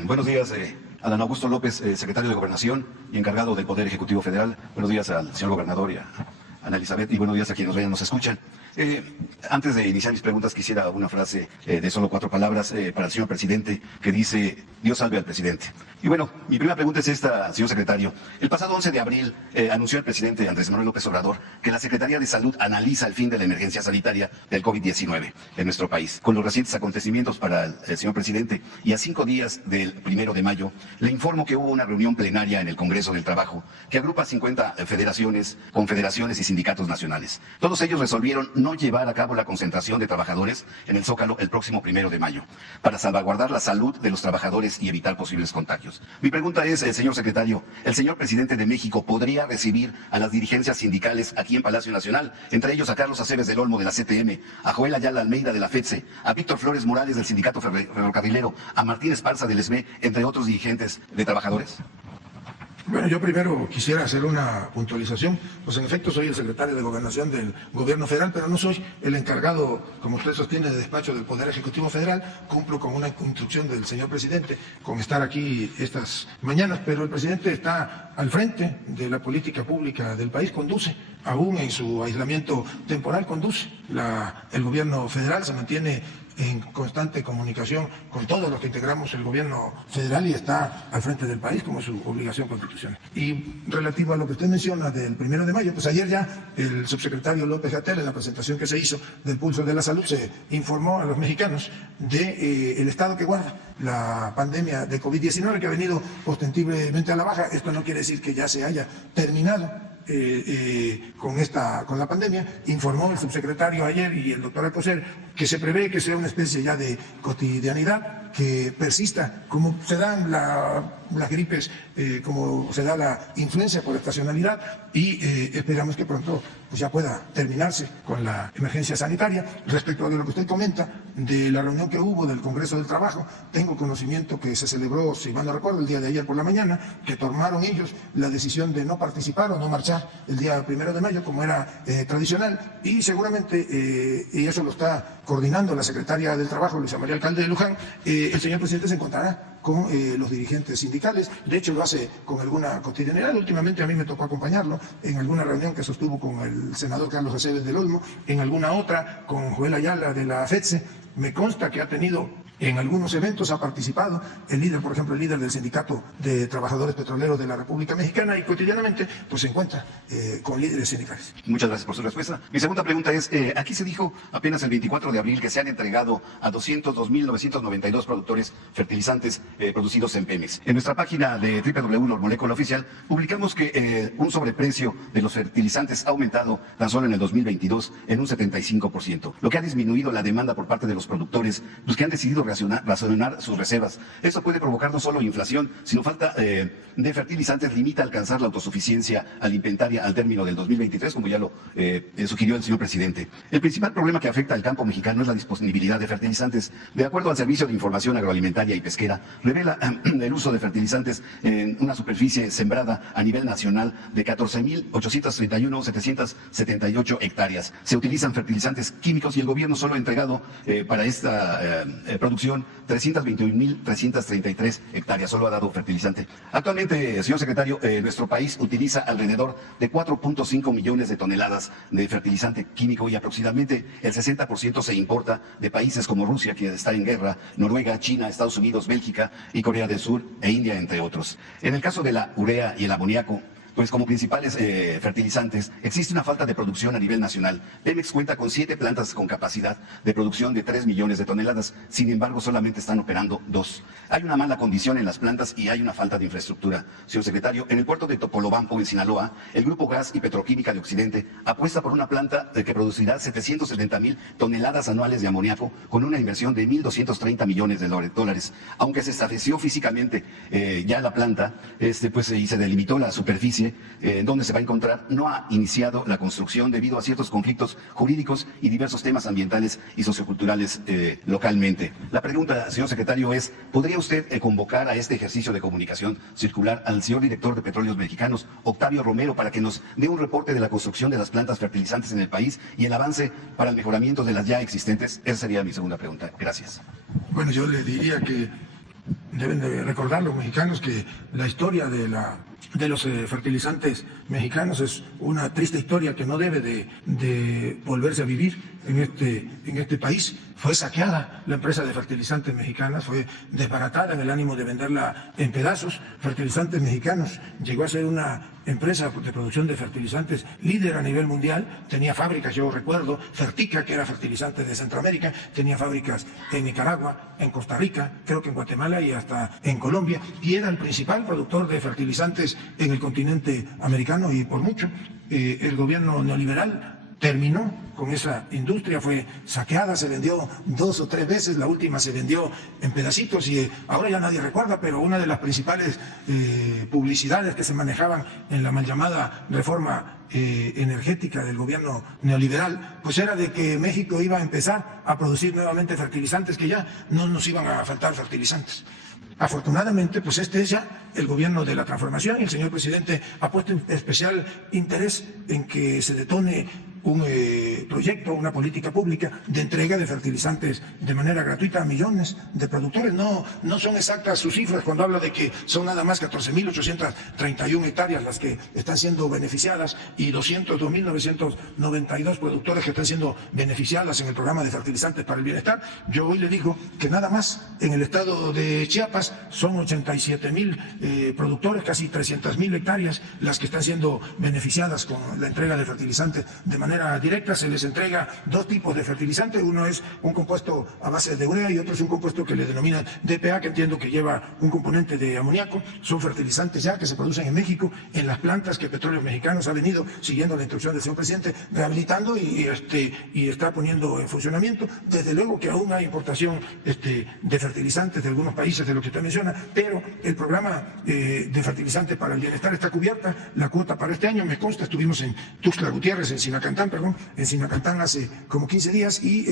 Buenos días, Adán Augusto López, secretario de Gobernación y encargado del Poder Ejecutivo Federal. Buenos días al señor gobernador y a Ana Elizabeth, y buenos días a quienes nos ven y nos escuchan. Antes de iniciar mis preguntas, quisiera una frase de solo 4 palabras para el señor presidente, que dice: Dios salve al presidente. Y bueno, mi primera pregunta es esta, señor secretario. El pasado 11 de abril anunció el presidente Andrés Manuel López Obrador que la Secretaría de Salud analiza el fin de la emergencia sanitaria del COVID-19 en nuestro país. Con los recientes acontecimientos para el señor presidente y a 5 días del 1 de mayo, le informo que hubo una reunión plenaria en el Congreso del Trabajo que agrupa 50 federaciones, confederaciones y sindicatos nacionales. Todos ellos resolvieron no llevar a cabo la concentración de trabajadores en el Zócalo el próximo 1 de mayo, para salvaguardar la salud de los trabajadores y evitar posibles contagios. Mi pregunta es, señor secretario, ¿el señor presidente de México podría recibir a las dirigencias sindicales aquí en Palacio Nacional, entre ellos a Carlos Aceves del Olmo de la CTM, a Joel Ayala Almeida de la FETSE, a Víctor Flores Morales del Sindicato Ferrocarrilero, a Martín Esparza del ESME, entre otros dirigentes de trabajadores? Bueno, yo primero quisiera hacer una puntualización. Pues en efecto soy el secretario de Gobernación del Gobierno Federal, pero no soy el encargado, como usted sostiene, de despacho del Poder Ejecutivo Federal. Cumplo con una instrucción del señor presidente con estar aquí estas mañanas, pero el presidente está al frente de la política pública del país, conduce, aún en su aislamiento temporal, conduce. El gobierno federal se mantiene en constante comunicación con todos los que integramos el gobierno federal y está al frente del país como es su obligación constitucional. Y relativo a lo que usted menciona del 1 de mayo, pues ayer ya el subsecretario López-Gatell, en la presentación que se hizo del Pulso de la Salud, se informó a los mexicanos de el estado que guarda la pandemia de COVID-19, que ha venido ostensiblemente a la baja. Esto no quiere decir que ya se haya terminado con la pandemia. Informó el subsecretario ayer y el doctor Alcocer que se prevé que sea una especie ya de cotidianidad, que persista como se dan las gripes, como se da la influencia por estacionalidad, y esperamos que pronto pues ya pueda terminarse con la emergencia sanitaria. Respecto a lo que usted comenta de la reunión que hubo del Congreso del Trabajo, tengo conocimiento que se celebró, si mal no recuerdo, el día de ayer por la mañana, que tomaron ellos la decisión de no participar o no marchar el día 1 de mayo como era tradicional, y seguramente, y eso lo está coordinando la secretaria del Trabajo, Luisa María Alcalde de Luján, el señor presidente se encontrará con los dirigentes sindicales. De hecho, lo hace con alguna cotidianidad. Últimamente a mí me tocó acompañarlo en alguna reunión que sostuvo con el senador Carlos Aceves del Olmo, en alguna otra con Joel Ayala de la FETSE. Me consta que ha tenido en algunos eventos, ha participado el líder, por ejemplo, el líder del Sindicato de Trabajadores Petroleros de la República Mexicana, y cotidianamente pues se encuentra con líderes sindicales. Muchas gracias por su respuesta. Mi segunda pregunta es, aquí se dijo apenas el 24 de abril que se han entregado a 202.992 productores fertilizantes producidos en Pemex. En nuestra página de www.Normolecular Oficial publicamos que un sobreprecio de los fertilizantes ha aumentado tan solo en el 2022 en un 75%, lo que ha disminuido la demanda por parte de los productores, pues, que han decidido racionar sus reservas. Esto puede provocar no solo inflación, sino falta de fertilizantes, limita alcanzar la autosuficiencia alimentaria al término del 2023, como ya lo sugirió el señor presidente. El principal problema que afecta al campo mexicano es la disponibilidad de fertilizantes. De acuerdo al Servicio de Información Agroalimentaria y Pesquera, revela el uso de fertilizantes en una superficie sembrada a nivel nacional de 14.831.778 hectáreas. Se utilizan fertilizantes químicos y el gobierno solo ha entregado para esta producción 321.333 hectáreas, solo ha dado fertilizante. Actualmente, señor secretario, nuestro país utiliza alrededor de 4.5 millones de toneladas de fertilizante químico y aproximadamente el 60% se importa de países como Rusia, que está en guerra, Noruega, China, Estados Unidos, Bélgica y Corea del Sur e India, entre otros. En el caso de la urea y el amoníaco, pues como principales fertilizantes, existe una falta de producción a nivel nacional. Pemex cuenta con 7 plantas con capacidad de producción de 3 millones de toneladas, sin embargo solamente están operando 2. Hay una mala condición en las plantas y hay una falta de infraestructura. Señor secretario, en el puerto de Topolobampo, en Sinaloa, el Grupo Gas y Petroquímica de Occidente apuesta por una planta que producirá 770.000 toneladas anuales de amoníaco con una inversión de 1.230 millones de dólares. Aunque se estableció físicamente ya la planta, y se delimitó la superficie en donde se va a encontrar, no ha iniciado la construcción debido a ciertos conflictos jurídicos y diversos temas ambientales y socioculturales localmente. La pregunta, señor secretario, es, ¿podría usted convocar a este ejercicio de comunicación circular al señor director de Petróleos Mexicanos, Octavio Romero, para que nos dé un reporte de la construcción de las plantas fertilizantes en el país y el avance para el mejoramiento de las ya existentes? Esa sería mi segunda pregunta. Gracias. Bueno, yo le diría que deben de recordar los mexicanos que la historia de los fertilizantes mexicanos es una triste historia que no debe de volverse a vivir en este país. Fue saqueada la empresa de fertilizantes mexicanas, fue desbaratada en el ánimo de venderla en pedazos. Fertilizantes Mexicanos llegó a ser una empresa de producción de fertilizantes líder a nivel mundial, tenía fábricas, yo recuerdo, Fertica, que era fertilizante de Centroamérica, tenía fábricas en Nicaragua, en Costa Rica, creo que en Guatemala y hasta en Colombia, y era el principal productor de fertilizantes en el continente americano, y por mucho. El gobierno neoliberal terminó con esa industria, fue saqueada, se vendió 2 o 3 veces, la última se vendió en pedacitos y ahora ya nadie recuerda, pero una de las principales publicidades que se manejaban en la mal llamada reforma energética del gobierno neoliberal, pues era de que México iba a empezar a producir nuevamente fertilizantes, que ya no nos iban a faltar fertilizantes. Afortunadamente, pues este es ya el gobierno de la transformación y el señor presidente ha puesto especial interés en que se detone un proyecto, una política pública de entrega de fertilizantes de manera gratuita a millones de productores. No son exactas sus cifras cuando habla de que son nada más 14.831 hectáreas las que están siendo beneficiadas y 202.992 productores que están siendo beneficiadas en el programa de fertilizantes para el bienestar. Yo hoy le digo que nada más en el estado de Chiapas son 87.000 productores, casi 300.000 hectáreas las que están siendo beneficiadas con la entrega de fertilizantes de manera directa. Se les entrega dos tipos de fertilizantes, uno es un compuesto a base de urea y otro es un compuesto que le denominan DPA, que entiendo que lleva un componente de amoníaco. Son fertilizantes ya que se producen en México, en las plantas que Petróleos Mexicanos ha venido, siguiendo la instrucción del señor presidente, rehabilitando y está poniendo en funcionamiento. Desde luego que aún hay importación de fertilizantes de algunos países, de lo que usted menciona, pero el programa de fertilizantes para el bienestar está cubierta. La cuota para este año, me consta, estuvimos en Tuxtla Gutiérrez, en Sinacantán hace como 15 días y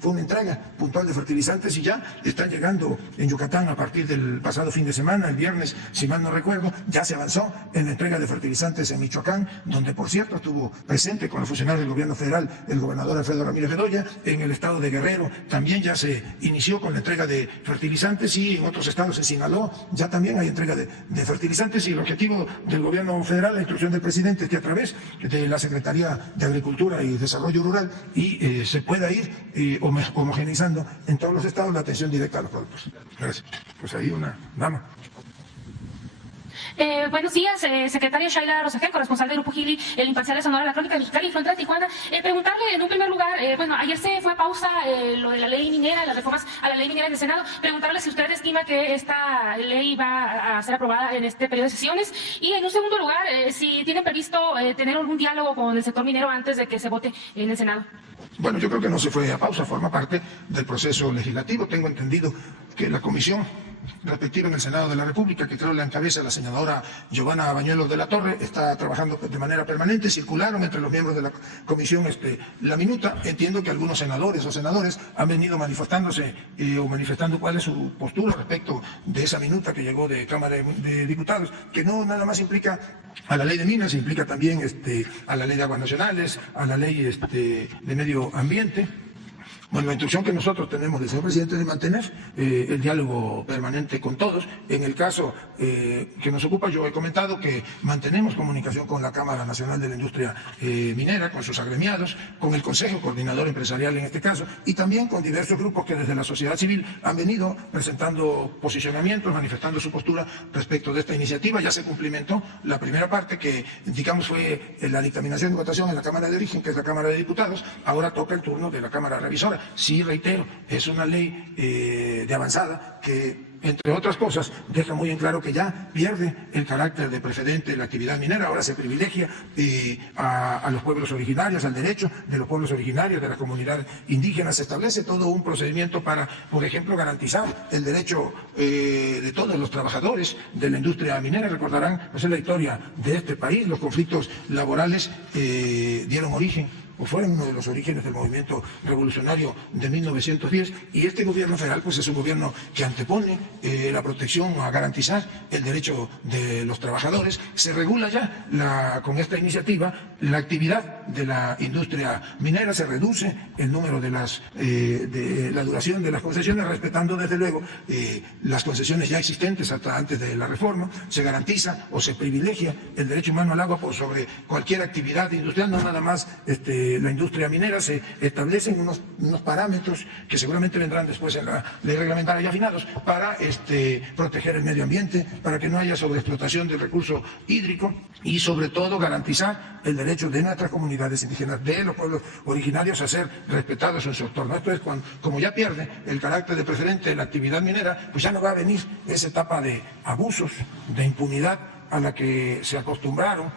fue una entrega puntual de fertilizantes y ya están llegando en Yucatán a partir del pasado fin de semana, el viernes, si mal no recuerdo. Ya se avanzó en la entrega de fertilizantes en Michoacán, donde por cierto estuvo presente con los funcionarios del gobierno federal el gobernador Alfredo Ramírez Bedoya. En el estado de Guerrero también ya se inició con la entrega de fertilizantes y en otros estados, en Sinaloa, ya también hay entrega de fertilizantes, y el objetivo del gobierno federal, la instrucción del presidente, es que a través de la Secretaría de Agricultura y Desarrollo Rural se pueda ir homogeneizando en todos los estados la atención directa a los productos. Gracias. Pues ahí una dama. Buenos días, secretario Shaila Rosagel, corresponsal de Grupo Gili, el Imparcial de Sonora, la Crónica Mexicana y Frontera de Tijuana. Preguntarle en un primer lugar, ayer se fue a pausa lo de la ley minera, las reformas a la ley minera en el Senado. Preguntarle si usted estima que esta ley va a ser aprobada en este periodo de sesiones. Y en un segundo lugar, si tienen previsto tener algún diálogo con el sector minero antes de que se vote en el Senado. Bueno, yo creo que no se fue a pausa, forma parte del proceso legislativo. Tengo entendido que la comisión respectiva en el Senado de la República, que creo la encabeza la senadora Giovanna Bañuelos de la Torre, está trabajando de manera permanente. Circularon entre los miembros de la comisión la minuta. Entiendo que algunos senadores o senadores han venido manifestándose o manifestando cuál es su postura respecto de esa minuta que llegó de Cámara de Diputados, que no nada más implica a la ley de minas, implica también a la ley de aguas nacionales, a la ley de medio ambiente. Bueno, la instrucción que nosotros tenemos del señor presidente es de mantener el diálogo permanente con todos. En el caso que nos ocupa, yo he comentado que mantenemos comunicación con la Cámara Nacional de la Industria Minera, con sus agremiados, con el Consejo Coordinador Empresarial en este caso, y también con diversos grupos que desde la sociedad civil han venido presentando posicionamientos, manifestando su postura respecto de esta iniciativa. Ya se cumplimentó la primera parte, que digamos fue la dictaminación y votación en la Cámara de Origen, que es la Cámara de Diputados. Ahora toca el turno de la Cámara Revisora. Sí, reitero, es una ley de avanzada que, entre otras cosas, deja muy en claro que ya pierde el carácter de precedente de la actividad minera. Ahora se privilegia a los pueblos originarios, al derecho de los pueblos originarios, de la comunidad indígena. Se establece todo un procedimiento para, por ejemplo, garantizar el derecho de todos los trabajadores de la industria minera. Recordarán, esa es la historia de este país. Los conflictos laborales dieron origen o fueron uno de los orígenes del movimiento revolucionario de 1910, y este gobierno federal pues es un gobierno que antepone la protección a garantizar el derecho de los trabajadores. Se regula ya con esta iniciativa la actividad de la industria minera, se reduce el número de la duración de las concesiones, respetando desde luego las concesiones ya existentes hasta antes de la reforma. Se garantiza o se privilegia el derecho humano al agua por sobre cualquier actividad industrial, no nada más la industria minera. Se establecen unos parámetros que seguramente vendrán después en la ley reglamentaria ya afinados para proteger el medio ambiente, para que no haya sobreexplotación del recurso hídrico y sobre todo garantizar el derecho de nuestras comunidades indígenas, de los pueblos originarios, a ser respetados en su entorno. Esto es como ya pierde el carácter de preferente de la actividad minera, pues ya no va a venir esa etapa de abusos, de impunidad a la que se acostumbraron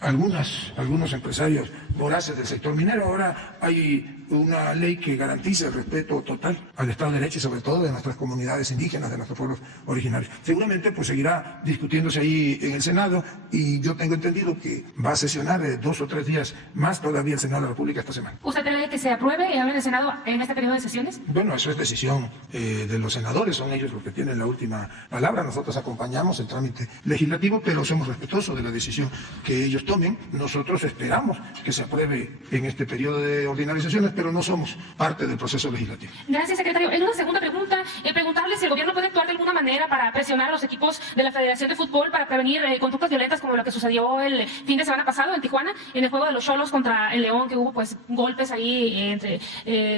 algunos empresarios voraces del sector minero. Ahora hay una ley que garantiza el respeto total al Estado de Derecho y sobre todo de nuestras comunidades indígenas, de nuestros pueblos originarios. Seguramente pues seguirá discutiéndose ahí en el Senado, y yo tengo entendido que va a sesionar 2 o 3 días más todavía el Senado de la República esta semana. ¿Usted que se apruebe ahora en el Senado en este periodo de sesiones? Bueno, eso es decisión de los senadores, son ellos los que tienen la última palabra. Nosotros acompañamos el trámite legislativo, pero somos respetuosos de la decisión que ellos tomen. Nosotros esperamos que se apruebe en este periodo de ordinarias sesiones, pero no somos parte del proceso legislativo. Gracias, secretario. En una segunda pregunta, preguntarle si el gobierno puede actuar de alguna manera para presionar a los equipos de la Federación de Fútbol para prevenir conductas violentas como lo que sucedió el fin de semana pasado en Tijuana, en el juego de los Xolos contra el León, que hubo pues golpes ahí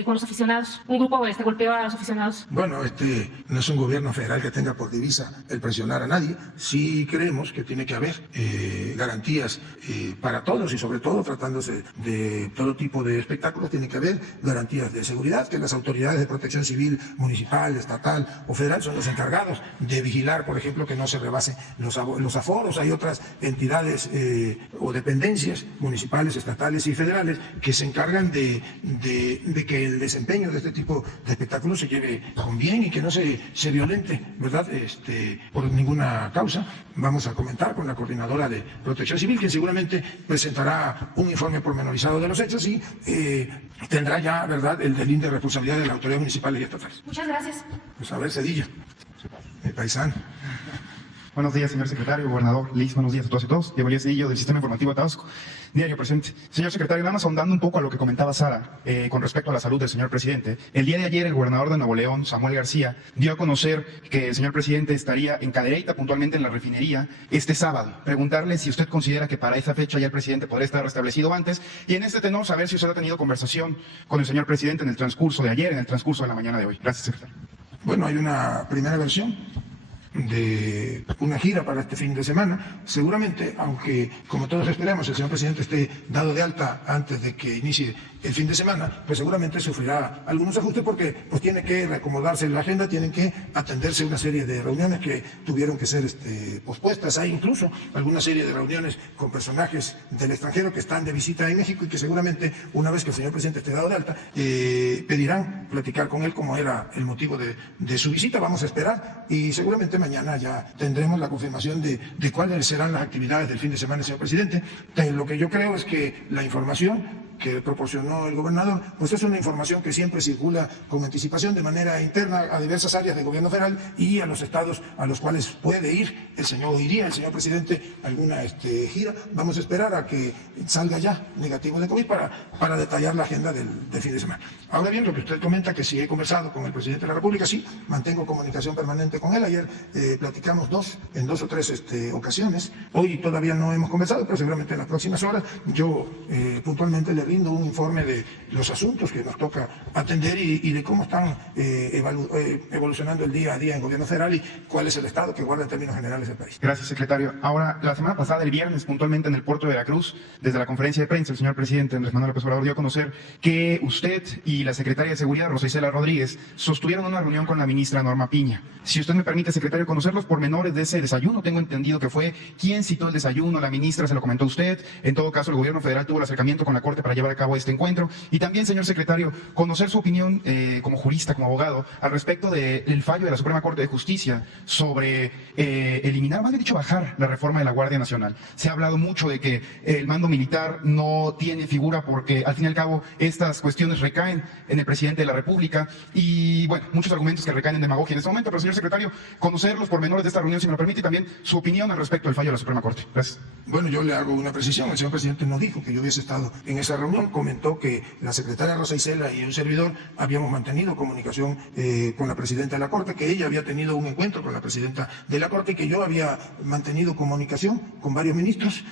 con los aficionados. Un grupo golpeó a los aficionados. Bueno, no es un gobierno federal que tenga por divisa el presionar a nadie. Sí creemos que tiene que haber garantías para todos y sobre todo tratándose de todo tipo de espectáculos, tiene que haber garantías de seguridad, que las autoridades de protección civil municipal, estatal o federal son los encargados de vigilar, por ejemplo, que no se rebasen los aforos. Hay otras entidades o dependencias municipales, estatales y federales que se encargan de que el desempeño de este tipo de espectáculos se lleve con bien y que no se violente, ¿verdad? Por ninguna causa. Vamos a comentar con la coordinadora de Protección Civil, quien seguramente presentará un informe pormenorizado de los hechos y tendrá ya, ¿verdad?, el deslinde de responsabilidad de las autoridades municipales y estatales. Muchas gracias. Pues a ver, Cedillo, mi paisano. Buenos días, señor secretario, gobernador Liz, buenos días a todas y todos. Diego Elías Cedillo, del Sistema Informativo de Tabasco, diario presente. Señor secretario, nada más ahondando un poco a lo que comentaba Sara con respecto a la salud del señor presidente. El día de ayer, el gobernador de Nuevo León, Samuel García, dio a conocer que el señor presidente estaría en Cadereyta, puntualmente en la refinería, este sábado. Preguntarle si usted considera que para esa fecha ya el presidente podría estar restablecido antes, y en este tenor saber si usted ha tenido conversación con el señor presidente en el transcurso de ayer, en el transcurso de la mañana de hoy. Gracias, secretario. Bueno, hay una primera versión de una gira para este fin de semana. Seguramente, aunque como todos esperamos el señor presidente esté dado de alta antes de que inicie el fin de semana, pues seguramente sufrirá algunos ajustes porque pues tiene que reacomodarse en la agenda, tienen que atenderse una serie de reuniones que tuvieron que ser pospuestas. Hay incluso alguna serie de reuniones con personajes del extranjero que están de visita en México y que seguramente una vez que el señor presidente esté dado de alta pedirán platicar con él como era el motivo de su visita. Vamos a esperar y seguramente mañana ya tendremos la confirmación de cuáles serán las actividades del fin de semana, señor presidente. Lo que yo creo es que la información que proporcionó el gobernador, pues es una información que siempre circula con anticipación de manera interna a diversas áreas del gobierno federal y a los estados a los cuales puede ir iría el señor presidente a alguna gira. Vamos a esperar a que salga ya negativo de COVID para detallar la agenda del fin de semana. Ahora bien, lo que usted comenta, que si he conversado con el presidente de la República, sí, mantengo comunicación permanente con él. Ayer platicamos en dos o tres ocasiones. Hoy todavía no hemos conversado, pero seguramente en las próximas horas yo puntualmente le brindo un informe de los asuntos que nos toca atender y de cómo están evolucionando el día a día en gobierno federal y cuál es el estado que guarda en términos generales el país. Gracias, secretario. Ahora, la semana pasada, el viernes, puntualmente en el puerto de Veracruz, desde la conferencia de prensa, el señor presidente Andrés Manuel López Obrador dio a conocer que usted y la secretaria de Seguridad, Rosa Isela Rodríguez, sostuvieron una reunión con la ministra Norma Piña. Si usted me permite, secretario, conocer los pormenores de ese desayuno, tengo entendido que fue quién citó el desayuno, la ministra, se lo comentó usted. En todo caso, el gobierno federal tuvo el acercamiento con la Corte para llevar a cabo este encuentro. Y también, señor secretario, conocer su opinión como jurista, como abogado, al respecto del fallo de la Suprema Corte de Justicia sobre eliminar, más bien dicho, bajar la reforma de la Guardia Nacional. Se ha hablado mucho de que el mando militar no tiene figura porque, al fin y al cabo, estas cuestiones recaen en el presidente de la República y, bueno, muchos argumentos que recaen en demagogia en este momento. Pero, señor secretario, conocer los pormenores de esta reunión, si me lo permite, y también su opinión al respecto del fallo de la Suprema Corte. Gracias. Bueno, yo le hago una precisión. El señor presidente no dijo que yo hubiese estado en esa reunión. Comentó que la secretaria Rosa Isela y un servidor habíamos mantenido comunicación con la presidenta de la Corte, que ella había tenido un encuentro con la presidenta de la Corte y que yo había mantenido comunicación con varios ministros.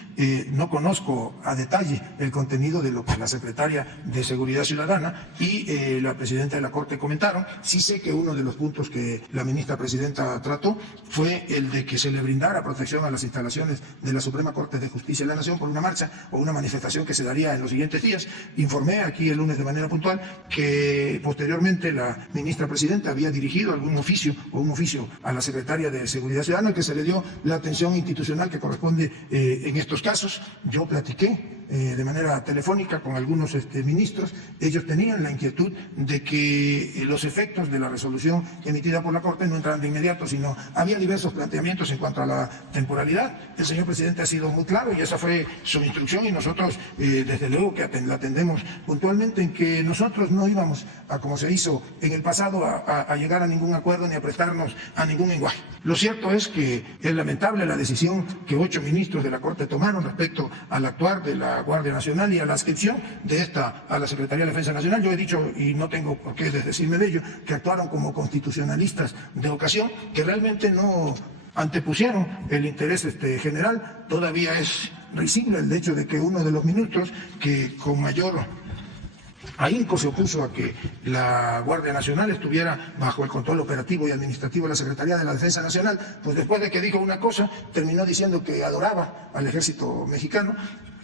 No conozco a detalle el contenido de lo que la secretaria de Seguridad Ciudadana y la presidenta de la Corte comentaron. Sí sé que uno de los puntos que la ministra presidenta trató fue el de que se le brindara protección a las instalaciones de la Suprema Corte de Justicia de la Nación por una marcha o una manifestación que se daría en los siguientes días. Informé aquí el lunes de manera puntual que posteriormente la ministra presidenta había dirigido un oficio a la secretaria de Seguridad Ciudadana, que se le dio la atención institucional que corresponde en estos casos. Yo platiqué de manera telefónica con algunos ministros. Ellos tenían la inquietud de que los efectos de la resolución emitida por la Corte no entraran de inmediato, sino había diversos planteamientos en cuanto a la temporalidad. El señor presidente ha sido muy claro y esa fue su instrucción, y nosotros desde luego que la atendemos puntualmente, en que nosotros no íbamos a, como se hizo en el pasado, a llegar a ningún acuerdo ni a prestarnos a ningún lenguaje. Lo cierto es que es lamentable la decisión que 8 ministros de la Corte tomaron respecto al actuar de la Guardia Nacional y a la adscripción de esta a la Secretaría de Defensa Nacional. Yo he dicho, y no tengo por qué desdecirme de ello, que actuaron como constitucionalistas de ocasión, que realmente no antepusieron el interés general. Todavía es risible el hecho de que uno de los ministros que con mayor ahínco se opuso a que la Guardia Nacional estuviera bajo el control operativo y administrativo de la Secretaría de la Defensa Nacional, pues después de que dijo una cosa, terminó diciendo que adoraba al ejército mexicano.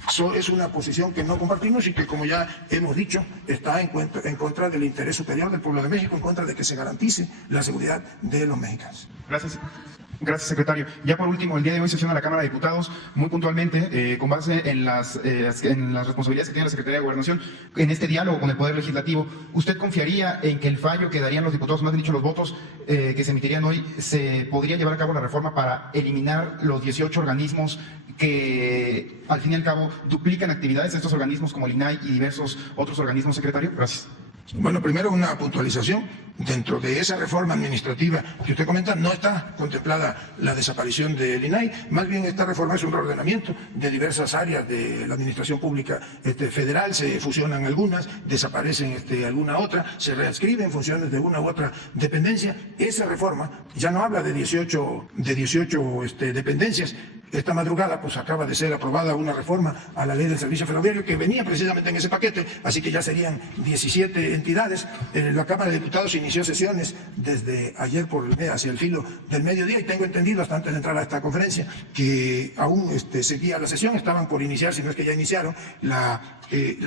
Eso es una posición que no compartimos y que, como ya hemos dicho, está en contra del interés superior del pueblo de México, en contra de que se garantice la seguridad de los mexicanos. Gracias. Gracias, secretario. Ya por último, el día de hoy sesiona la Cámara de Diputados, muy puntualmente, con base en las responsabilidades que tiene la Secretaría de Gobernación, en este diálogo con el Poder Legislativo. ¿Usted confiaría en que el fallo que darían los diputados, más bien dicho los votos que se emitirían hoy, se podría llevar a cabo la reforma para eliminar los 18 organismos que, al fin y al cabo, duplican actividades de estos organismos como el INAI y diversos otros organismos, secretario? Gracias. Bueno, primero una puntualización. Dentro de esa reforma administrativa que usted comenta no está contemplada la desaparición del INAI, más bien esta reforma es un reordenamiento de diversas áreas de la administración pública federal. Se fusionan algunas, desaparecen alguna otra, se readscriben funciones de una u otra dependencia. Esa reforma ya no habla de 18 dependencias. Esta madrugada pues acaba de ser aprobada una reforma a la ley del servicio ferroviario que venía precisamente en ese paquete, así que ya serían 17 entidades. La Cámara de Diputados inició sesiones desde ayer hacia el filo del mediodía, y tengo entendido hasta antes de entrar a esta conferencia que aún seguía la sesión, estaban por iniciar, si no es que ya iniciaron, la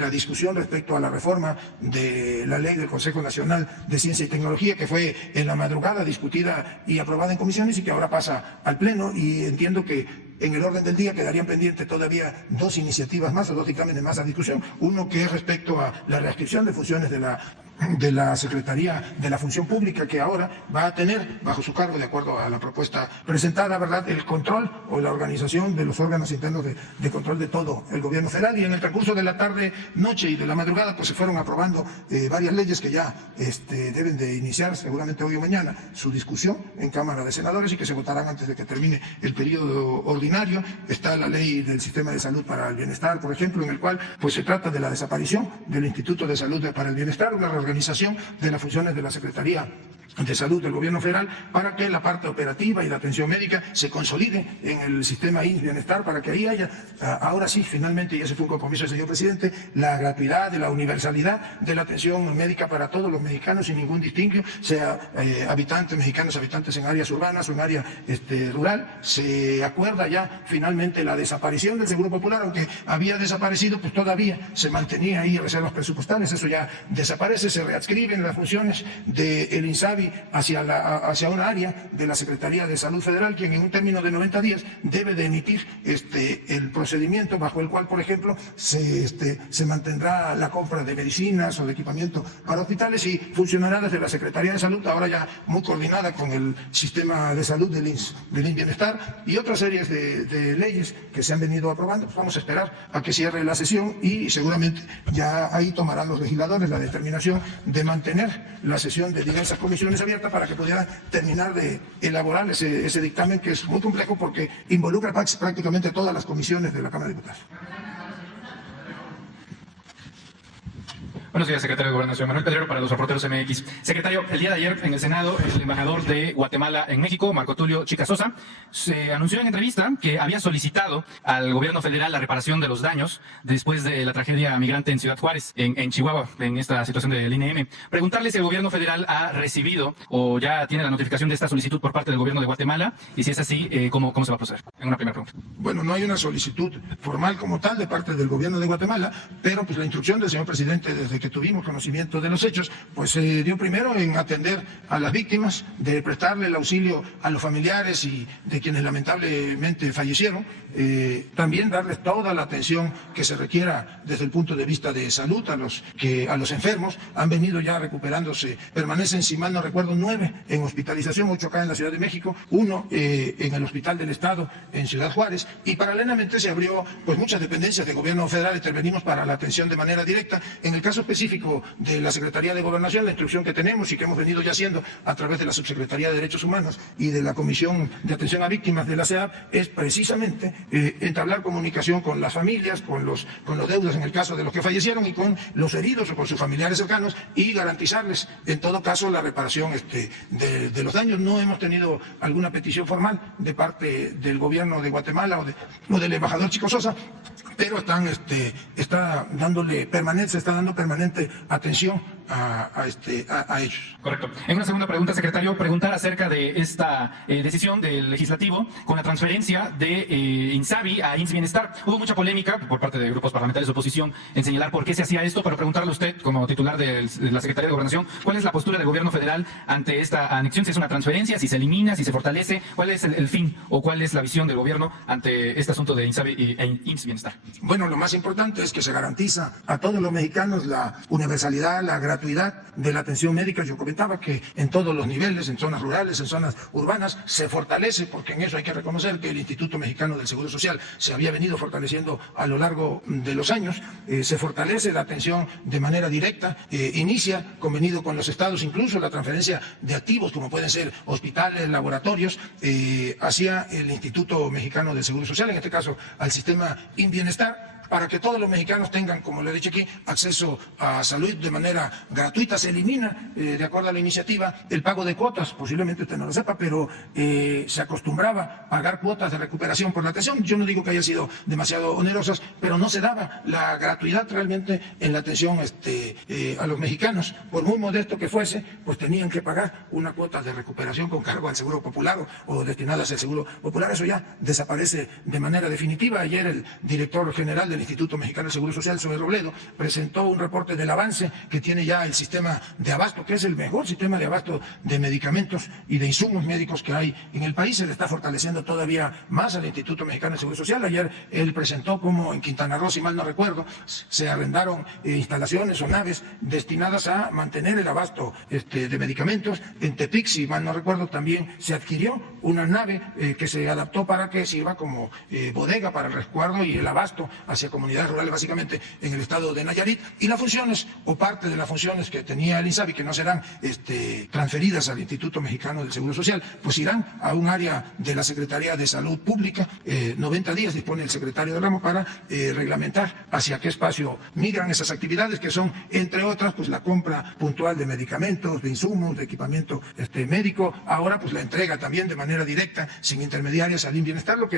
discusión respecto a la reforma de la ley del Consejo Nacional de Ciencia y Tecnología, que fue en la madrugada discutida y aprobada en comisiones y que ahora pasa al Pleno, y entiendo que en el orden del día quedarían pendientes todavía 2 iniciativas más o 2 dictámenes más a discusión. Uno que es respecto a la readscripción de funciones de la Secretaría de la Función Pública, que ahora va a tener bajo su cargo, de acuerdo a la propuesta presentada, ¿verdad?, el control o la organización de los órganos internos de control de todo el gobierno federal. Y en el transcurso de la tarde, noche y de la madrugada, pues se fueron aprobando varias leyes que ya deben de iniciar seguramente hoy o mañana su discusión en Cámara de Senadores y que se votarán antes de que termine el periodo ordinario. Está la ley del Sistema de Salud para el Bienestar, por ejemplo, en el cual pues se trata de la desaparición del Instituto de Salud para el Bienestar, una reorganización de las funciones de la Secretaría de Salud del Gobierno Federal, para que la parte operativa y la atención médica se consolide en el sistema INS Bienestar, para que ahí haya, ahora sí, finalmente, y ese fue un compromiso del señor presidente, la gratuidad, la universalidad de la atención médica para todos los mexicanos sin ningún distingo, sea habitantes mexicanos, habitantes en áreas urbanas o en área rural. Se acuerda ya finalmente la desaparición del Seguro Popular, aunque había desaparecido, pues todavía se mantenía ahí reservas presupuestales, eso ya desaparece, se readscriben las funciones del INSABI hacia una área de la Secretaría de Salud Federal, quien en un término de 90 días debe de emitir el procedimiento bajo el cual, por ejemplo, se mantendrá la compra de medicinas o de equipamiento para hospitales, y funcionará desde la Secretaría de Salud, ahora ya muy coordinada con el sistema de salud del INS Bienestar, y otras series de leyes que se han venido aprobando. Pues vamos a esperar a que cierre la sesión y seguramente ya ahí tomarán los legisladores la determinación de mantener la sesión de diversas comisiones abierta para que pudiera terminar de elaborar ese dictamen, que es muy complejo porque involucra prácticamente todas las comisiones de la Cámara de Diputados. Buenos días, secretario de Gobernación. Manuel Pedrero para los reporteros MX. Secretario, el día de ayer en el Senado, el embajador de Guatemala en México, Marco Tulio Chica Sosa, se anunció en entrevista que había solicitado al gobierno federal la reparación de los daños después de la tragedia migrante en Ciudad Juárez, en Chihuahua, en esta situación del INM. Preguntarle si el gobierno federal ha recibido o ya tiene la notificación de esta solicitud por parte del gobierno de Guatemala, y si es así, ¿cómo se va a proceder? En una primera pregunta. Bueno, no hay una solicitud formal como tal de parte del gobierno de Guatemala, pero pues la instrucción del señor presidente desde de que tuvimos conocimiento de los hechos, pues se dio primero en atender a las víctimas, de prestarle el auxilio a los familiares y de quienes lamentablemente fallecieron, también darles toda la atención que se requiera desde el punto de vista de salud a los enfermos. Han venido ya recuperándose, permanecen, si mal no recuerdo, 9 en hospitalización, 8 acá en la Ciudad de México, 1 en el Hospital del Estado en Ciudad Juárez, y paralelamente se abrió pues muchas dependencias del gobierno federal, intervenimos para la atención de manera directa. En el caso específico de la Secretaría de Gobernación, la instrucción que tenemos y que hemos venido ya haciendo a través de la Subsecretaría de Derechos Humanos y de la Comisión de Atención a Víctimas de la CEAP es precisamente entablar comunicación con las familias, con los deudos en el caso de los que fallecieron y con los heridos o con sus familiares cercanos, y garantizarles en todo caso la reparación de los daños. No hemos tenido alguna petición formal de parte del gobierno de Guatemala o del embajador Chico Sosa, pero se está dando permanente atención a ellos. Correcto. En una segunda pregunta, secretario, preguntar acerca de esta decisión del legislativo con la transferencia de INSABI a IMSS Bienestar. Hubo mucha polémica por parte de grupos parlamentarios de oposición en señalar por qué se hacía esto, pero preguntarle a usted, como titular de la Secretaría de Gobernación, ¿cuál es la postura del gobierno federal ante esta anexión? Si es una transferencia, si se elimina, si se fortalece, ¿cuál es el fin o cuál es la visión del gobierno ante este asunto de INSABI e IMSS Bienestar? Bueno, lo más importante es que se garantiza a todos los mexicanos la universalidad, la gratuidad de la atención médica. Yo comentaba que en todos los niveles, en zonas rurales, en zonas urbanas, se fortalece, porque en eso hay que reconocer que el Instituto Mexicano del Seguro Social se había venido fortaleciendo a lo largo de los años. Se fortalece la atención de manera directa, inicia convenido con los estados, incluso la transferencia de activos como pueden ser hospitales, laboratorios, hacia el Instituto Mexicano del Seguro Social, en este caso al sistema InBienestar, para que todos los mexicanos tengan, como le he dicho aquí, acceso a salud de manera gratuita. Se elimina, de acuerdo a la iniciativa, el pago de cuotas. Posiblemente usted no lo sepa, pero se acostumbraba a pagar cuotas de recuperación por la atención. Yo no digo que haya sido demasiado onerosas, pero no se daba la gratuidad realmente en la atención a los mexicanos. Por muy modesto que fuese, pues tenían que pagar una cuota de recuperación con cargo al Seguro Popular o destinadas al Seguro Popular. Eso ya desaparece de manera definitiva. Ayer el director general del Instituto Mexicano del Seguro Social, Zoe Robledo, presentó un reporte del avance que tiene ya el sistema de abasto, que es el mejor sistema de abasto de medicamentos y de insumos médicos que hay en el país. Se le está fortaleciendo todavía más al Instituto Mexicano del Seguro Social. Ayer él presentó como en Quintana Roo, si mal no recuerdo, se arrendaron instalaciones o naves destinadas a mantener el abasto de medicamentos. En Tepic, si mal no recuerdo, también se adquirió una nave que se adaptó para que sirva como bodega para el resguardo y el abasto hacia comunidades rurales, básicamente en el estado de Nayarit, y las funciones o parte de las funciones que tenía el INSABI, que no serán transferidas al Instituto Mexicano del Seguro Social, pues irán a un área de la Secretaría de Salud Pública. 90 días dispone el secretario de ramo para reglamentar hacia qué espacio migran esas actividades, que son, entre otras, pues la compra puntual de medicamentos, de insumos, de equipamiento médico. Ahora, pues la entrega también de manera directa, sin intermediarios, al InBienestar, lo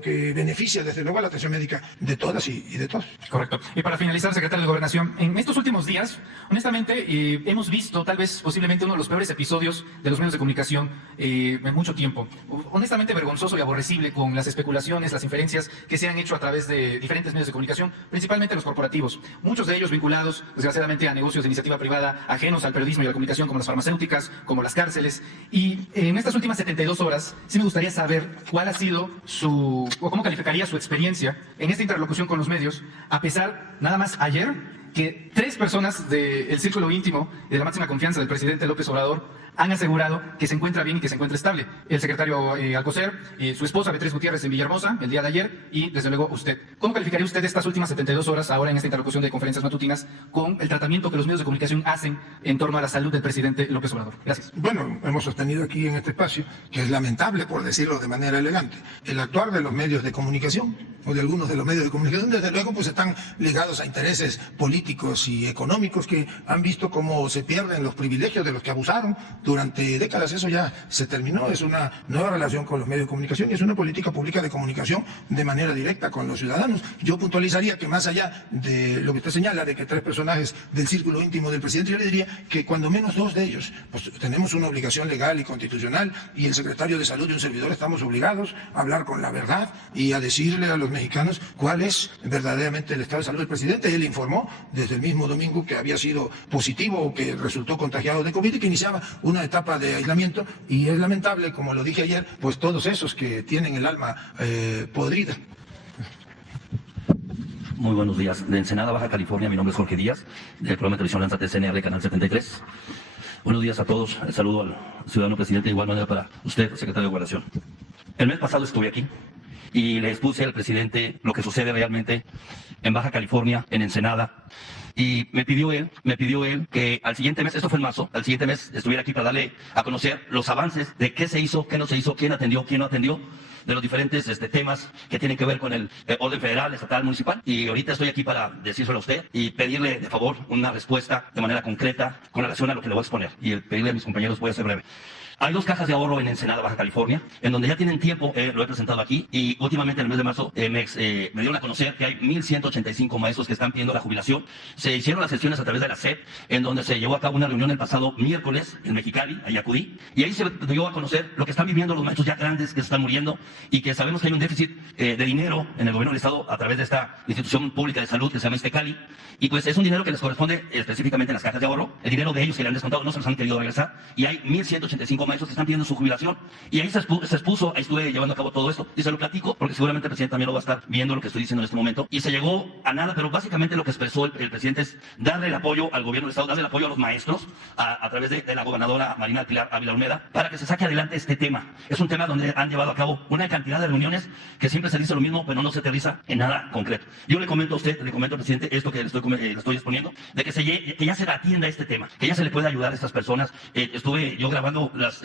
que beneficia desde luego a la atención médica de todas y de todos. Correcto. Y para finalizar, secretario de Gobernación, en estos últimos días, honestamente, hemos visto tal vez posiblemente uno de los peores episodios de los medios de comunicación en mucho tiempo. Honestamente vergonzoso y aborrecible con las especulaciones, las inferencias que se han hecho a través de diferentes medios de comunicación, principalmente los corporativos. Muchos de ellos vinculados, desgraciadamente, a negocios de iniciativa privada ajenos al periodismo y a la comunicación, como las farmacéuticas, como las cárceles. Y en estas últimas 72 horas, sí me gustaría saber cuál ha sido o cómo calificaría su experiencia en esta interlocución con los medios, a pesar, nada más ayer, que 3 personas del círculo íntimo y de la máxima confianza del presidente López Obrador han asegurado que se encuentra bien y que se encuentra estable. El secretario Alcocer, su esposa Beatriz Gutiérrez en Villahermosa, el día de ayer, y desde luego usted. ¿Cómo calificaría usted estas últimas 72 horas, ahora en esta interlocución de conferencias matutinas, con el tratamiento que los medios de comunicación hacen en torno a la salud del presidente López Obrador? Gracias. Bueno, hemos sostenido aquí en este espacio que es lamentable, por decirlo de manera elegante, el actuar de los medios de comunicación, o de algunos de los medios de comunicación, desde luego, pues están ligados a intereses políticos y económicos que han visto cómo se pierden los privilegios de los que abusaron Durante décadas eso ya se terminó, es una nueva relación con los medios de comunicación y es una política pública de comunicación de manera directa con los ciudadanos. Yo puntualizaría que más allá de lo que usted señala, de que 3 personajes del círculo íntimo del presidente, yo le diría que cuando menos 2 de ellos, pues tenemos una obligación legal y constitucional, y el secretario de Salud y un servidor estamos obligados a hablar con la verdad y a decirle a los mexicanos cuál es verdaderamente el estado de salud del presidente. Él informó desde el mismo domingo que había sido positivo o que resultó contagiado de COVID y que iniciaba una etapa de aislamiento, y es lamentable, como lo dije ayer, pues todos esos que tienen el alma podrida. Muy buenos días. De Ensenada, Baja California, mi nombre es Jorge Díaz, del programa de televisión Lánzate CNR, Canal 73. Buenos días a todos. El saludo al ciudadano presidente, de igual manera para usted, secretario de Gobernación. El mes pasado estuve aquí y le expuse al presidente lo que sucede realmente en Baja California, en Ensenada. Y me pidió él que al siguiente mes, esto fue en marzo, al siguiente mes estuviera aquí para darle a conocer los avances de qué se hizo, qué no se hizo, quién atendió, quién no atendió, de los diferentes temas que tienen que ver con el orden federal, estatal, municipal. Y ahorita estoy aquí para decírselo a usted y pedirle, de favor, una respuesta de manera concreta con relación a lo que le voy a exponer. Y el pedirle a mis compañeros, voy a ser breve. Hay 2 cajas de ahorro en Ensenada, Baja California, en donde ya tienen tiempo, lo he presentado aquí, y últimamente en el mes de marzo me dieron a conocer que hay 1,185 maestros que están pidiendo la jubilación. Se hicieron las sesiones a través de la SEP, en donde se llevó a cabo una reunión el pasado miércoles en Mexicali, ahí acudí, y ahí se dio a conocer lo que están viviendo los maestros ya grandes que se están muriendo, y que sabemos que hay un déficit de dinero en el gobierno del Estado a través de esta institución pública de salud que se llama Iztecali, y pues es un dinero que les corresponde específicamente en las cajas de ahorro, el dinero de ellos que le han descontado no se los han querido regresar, y hay 1,185 maestros que están pidiendo su jubilación, y ahí se expuso, ahí estuve llevando a cabo todo esto, y se lo platico, porque seguramente el presidente también lo va a estar viendo lo que estoy diciendo en este momento, y se llegó a nada, pero básicamente lo que expresó el presidente es darle el apoyo al gobierno del Estado, darle el apoyo a los maestros, a través de la gobernadora Marina del Pilar Ávila Olmeda, para que se saque adelante este tema. Es un tema donde han llevado a cabo una cantidad de reuniones que siempre se dice lo mismo, pero no se aterriza en nada concreto. Yo le comento a usted, le comento al presidente esto que le estoy exponiendo, de que ya se atienda este tema, que ya se le pueda ayudar a estas personas. Estuve yo grabando las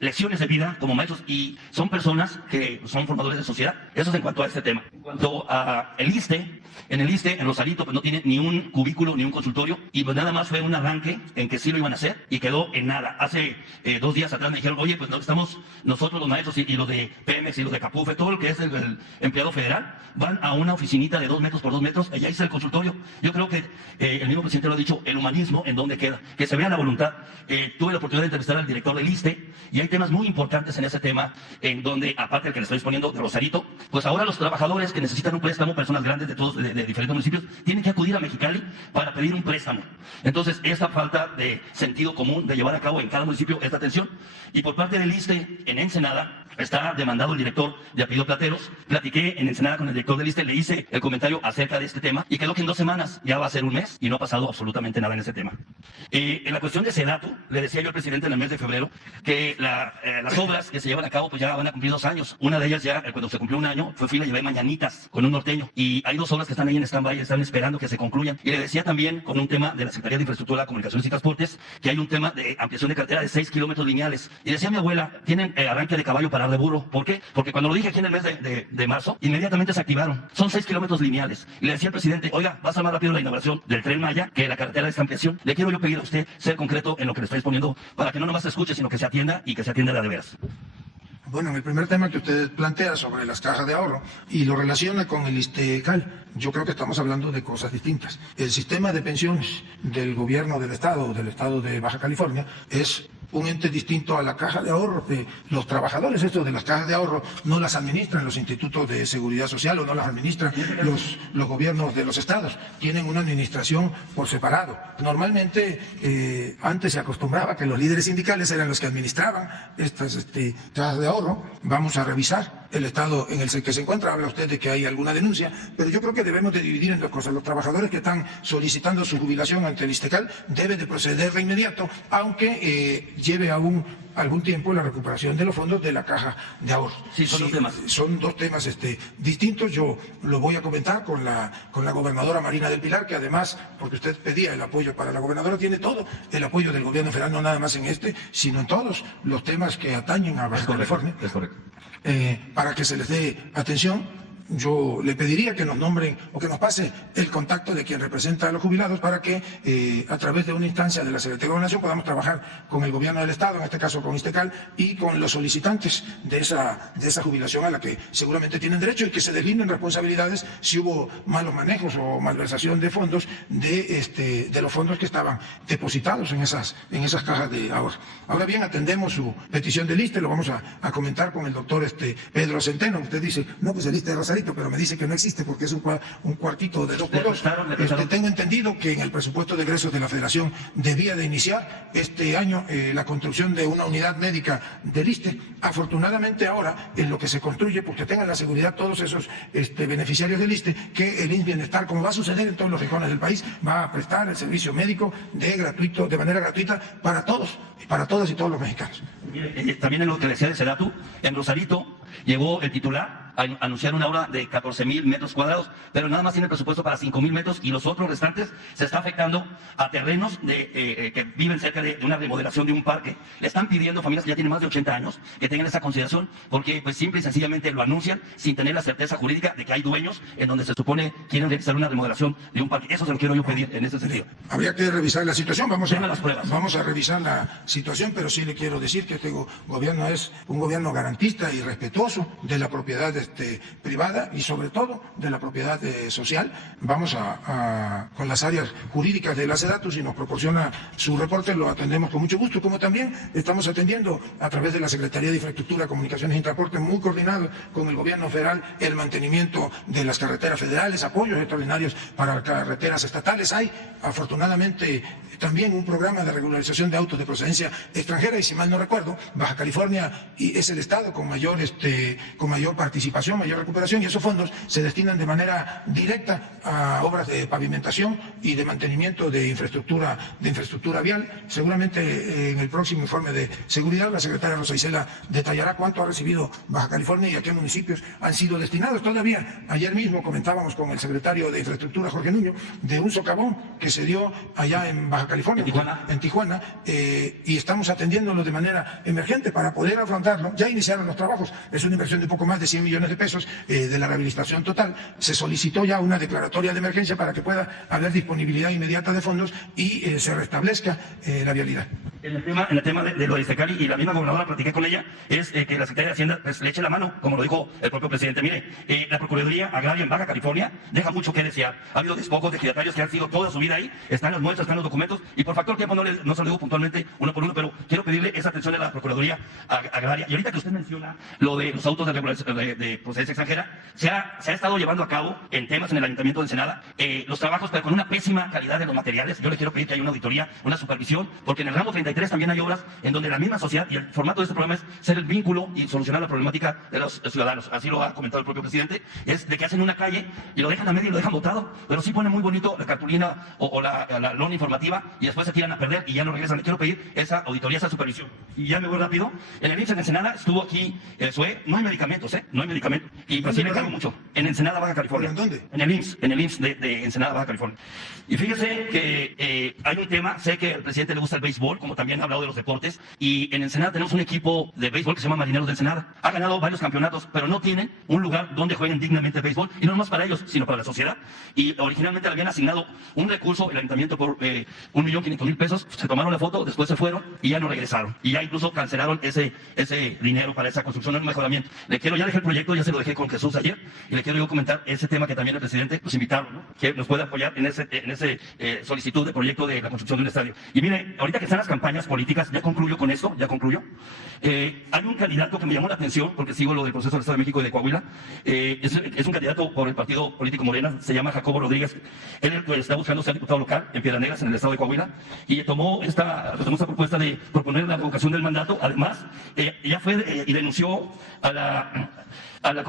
lecciones de vida como maestros, y son personas que son formadores de sociedad. Eso es en cuanto a este tema. En cuanto a el ISSSTE, en Rosarito, pues no tiene ni un cubículo ni un consultorio, y pues nada más fue un arranque en que sí lo iban a hacer y quedó en nada. Hace 2 días atrás me dijeron, oye, pues no, estamos nosotros los maestros y los de Pemex y los de Capufe, todo lo que es el empleado federal, van a una oficinita de 2 metros por 2 metros, allá hice el consultorio. Yo creo que el mismo presidente lo ha dicho, el humanismo en dónde queda, que se vea la voluntad. Tuve la oportunidad de entrevistar al director del ISSSTE, y hay temas muy importantes en ese tema, en donde, aparte del que le estoy exponiendo de Rosarito, pues ahora los trabajadores que necesitan un préstamo, personas grandes de todos, de diferentes municipios, tienen que acudir a Mexicali para pedir un préstamo. Entonces, esta falta de sentido común de llevar a cabo en cada municipio esta atención. Y por parte del ISSSTE, en Ensenada, está demandado el director de apellido Plateros. Platiqué en Ensenada con el director del ISSSTE, le hice el comentario acerca de este tema, y quedó que en 2 semanas, ya va a ser un mes, y no ha pasado absolutamente nada en ese tema. En la cuestión de Sedatu, le decía yo al presidente en el mes de febrero que las obras que se llevan a cabo pues ya van a cumplir 2 años. Una de ellas ya, cuando se cumplió 1 año, fue fila, llevé mañanitas con un norteño, y hay 2 obras que están ahí en stand-by, están esperando que se concluyan. Y le decía también, con un tema de la Secretaría de Infraestructura, Comunicaciones y Transportes, que hay un tema de ampliación de carretera de 6 kilómetros lineales. Y decía mi abuela, tienen arranque de caballo para dar de burro. ¿Por qué? Porque cuando lo dije aquí en el mes de marzo, inmediatamente se activaron. Son 6 kilómetros lineales. Y le decía al presidente, oiga, va a ser más rápido la inauguración del Tren Maya que la carretera de esta ampliación. Le quiero yo pedir a usted ser concreto en lo que le estoy exponiendo, para que no nomás se escuche, sino que se atienda, y que se atienda de veras. Bueno, en el primer tema que usted plantea sobre las cajas de ahorro y lo relaciona con el Iztecal, yo creo que estamos hablando de cosas distintas. El sistema de pensiones del gobierno del Estado de Baja California, es un ente distinto a la caja de ahorro. Los trabajadores estos de las cajas de ahorro no las administran los institutos de seguridad social, o no las administran los gobiernos de los estados. Tienen una administración por separado. Normalmente antes se acostumbraba que los líderes sindicales eran los que administraban estas cajas de ahorro. Vamos a revisar el estado en el que se encuentra. Habla usted de que hay alguna denuncia, pero yo creo que debemos de dividir en 2 cosas. Los trabajadores que están solicitando su jubilación ante el Iztecal deben de proceder de inmediato, aunque lleve aún algún tiempo la recuperación de los fondos de la caja de ahorro. Sí, son 2 temas. Son 2 temas distintos. Yo lo voy a comentar con la gobernadora Marina del Pilar, que además, porque usted pedía el apoyo para la gobernadora, tiene todo el apoyo del gobierno federal, no nada más en sino en todos los temas que atañen a Baja California. Es correcto. Para que se les dé atención. yo le pediría que nos nombren o que nos pase el contacto de quien representa a los jubilados para que a través de una instancia de la Secretaría de Gobernación podamos trabajar con el gobierno del Estado, en este caso con Istecal, y con los solicitantes de esa jubilación a la que seguramente tienen derecho, y que se deslinden responsabilidades si hubo malos manejos o malversación de fondos de los fondos que estaban depositados en esas cajas de ahorro. Ahora bien, atendemos su petición del ISSSTE, lo vamos a comentar con el doctor Pedro Centeno. Usted dice, no, pues el ISSSTE de Rosarito, pero me dice que no existe porque es un cuartito de 2x2. Tengo entendido que en el presupuesto de egresos de la Federación debía de iniciar este año la construcción de una unidad médica del ISSSTE. Afortunadamente ahora, en lo que se construye, porque tengan la seguridad todos esos beneficiarios del ISSSTE, que el IMSS Bienestar, como va a suceder en todos los rincones del país, va a prestar el servicio médico de manera gratuita para todos, para todas y todos los mexicanos. También en lo que decía de Sedatu, en Rosarito llegó el titular a anunciar una obra de 14,000 metros cuadrados, pero nada más tiene presupuesto para 5,000 metros, y los otros restantes se está afectando a terrenos que viven cerca de una remodelación de un parque. Le están pidiendo familias que ya tienen más de 80 años que tengan esa consideración, porque pues simple y sencillamente lo anuncian sin tener la certeza jurídica de que hay dueños en donde se supone quieren realizar una remodelación de un parque. Eso se lo quiero yo pedir en ese sentido. Habría que revisar la situación, vamos a revisar la situación, pero sí le quiero decir que este gobierno es un gobierno garantista y respetuoso de la propiedad privada y sobre todo de la propiedad social. Vamos con las áreas jurídicas de la SEDATU, si nos proporciona su reporte lo atendemos con mucho gusto, como también estamos atendiendo a través de la Secretaría de Infraestructura, Comunicaciones y Transporte, muy coordinado con el gobierno federal, el mantenimiento de las carreteras federales, apoyos extraordinarios para carreteras estatales. Hay afortunadamente también un programa de regularización de autos de procedencia extranjera, y si mal no recuerdo, Baja California es el estado con mayor participación, mayor recuperación, y esos fondos se destinan de manera directa a obras de pavimentación y de mantenimiento de infraestructura vial. Seguramente en el próximo informe de seguridad la secretaria Rosa Isela detallará cuánto ha recibido Baja California y a qué municipios han sido destinados. Todavía ayer mismo comentábamos con el secretario de Infraestructura, Jorge Nuño, de un socavón que se dio allá en Baja California, en Tijuana, y estamos atendiéndolo de manera emergente para poder afrontarlo. Ya iniciaron los trabajos, es una inversión de poco más de 100 millones de pesos de la rehabilitación total. Se solicitó ya una declaratoria de emergencia para que pueda haber disponibilidad inmediata de fondos y se restablezca la vialidad. En el tema de lo de Istecal, y la misma gobernadora platiqué con ella, es que la Secretaría de Hacienda pues, le eche la mano, como lo dijo el propio presidente. Mire, la Procuraduría Agraria en Baja California deja mucho que desear. Ha habido despojos de ejidatarios que han sido toda su vida ahí, están las muestras, están los documentos, y por factor tiempo no se lo digo puntualmente uno por uno, pero quiero pedirle esa atención a la Procuraduría Agraria. Y ahorita que usted menciona lo de los autos de procedencia extranjera, se ha estado llevando a cabo en temas en el Ayuntamiento de Ensenada los trabajos, pero con una pésima calidad de los materiales. Yo le quiero pedir que haya una auditoría, una supervisión, porque en el ramo 33 también hay obras en donde la misma sociedad, y el formato de este programa es ser el vínculo y solucionar la problemática de los ciudadanos. Así lo ha comentado el propio presidente, es de que hacen una calle y lo dejan a medio y lo dejan botado, pero sí ponen muy bonito la cartulina o la lona informativa, y después se tiran a perder y ya no regresan. Le quiero pedir esa auditoría, esa supervisión. Y ya me voy rápido. En el IMSS en Ensenada estuvo aquí el SUE, no hay medicamentos, no hay medicamentos, y pues sí me cargo mucho. En Ensenada, Baja California. ¿En dónde? En el IMSS de Ensenada, Baja California. Y fíjese que hay un tema, sé que al presidente le gusta el béisbol, como también ha hablado de los deportes, y en Ensenada tenemos un equipo de béisbol que se llama Marineros de Ensenada. Ha ganado varios campeonatos, pero no tienen un lugar donde jueguen dignamente el béisbol, y no nomás para ellos, sino para la sociedad. Y originalmente le habían asignado un recurso, el ayuntamiento, por 1,500,000 pesos, se tomaron la foto, después se fueron y ya no regresaron. Y ya incluso cancelaron ese dinero para esa construcción, un mejoramiento. Ya dejé el proyecto, ya se lo dejé con Jesús ayer, y le quiero yo comentar ese tema que también el presidente nos invitaron, ¿no? Que nos puede apoyar en ese solicitud de proyecto de la construcción de un estadio. Y mire, ahorita que están las campañas políticas, ya concluyo con esto, hay un candidato que me llamó la atención, porque sigo lo del proceso del Estado de México y de Coahuila. Es un candidato por el partido político Morena, se llama Jacobo Rodríguez. Él está buscando ser diputado local en Piedras Negras, en el estado de Coahuila, y tomó esta propuesta de proponer la revocación del mandato. Además, ella fue y denunció a la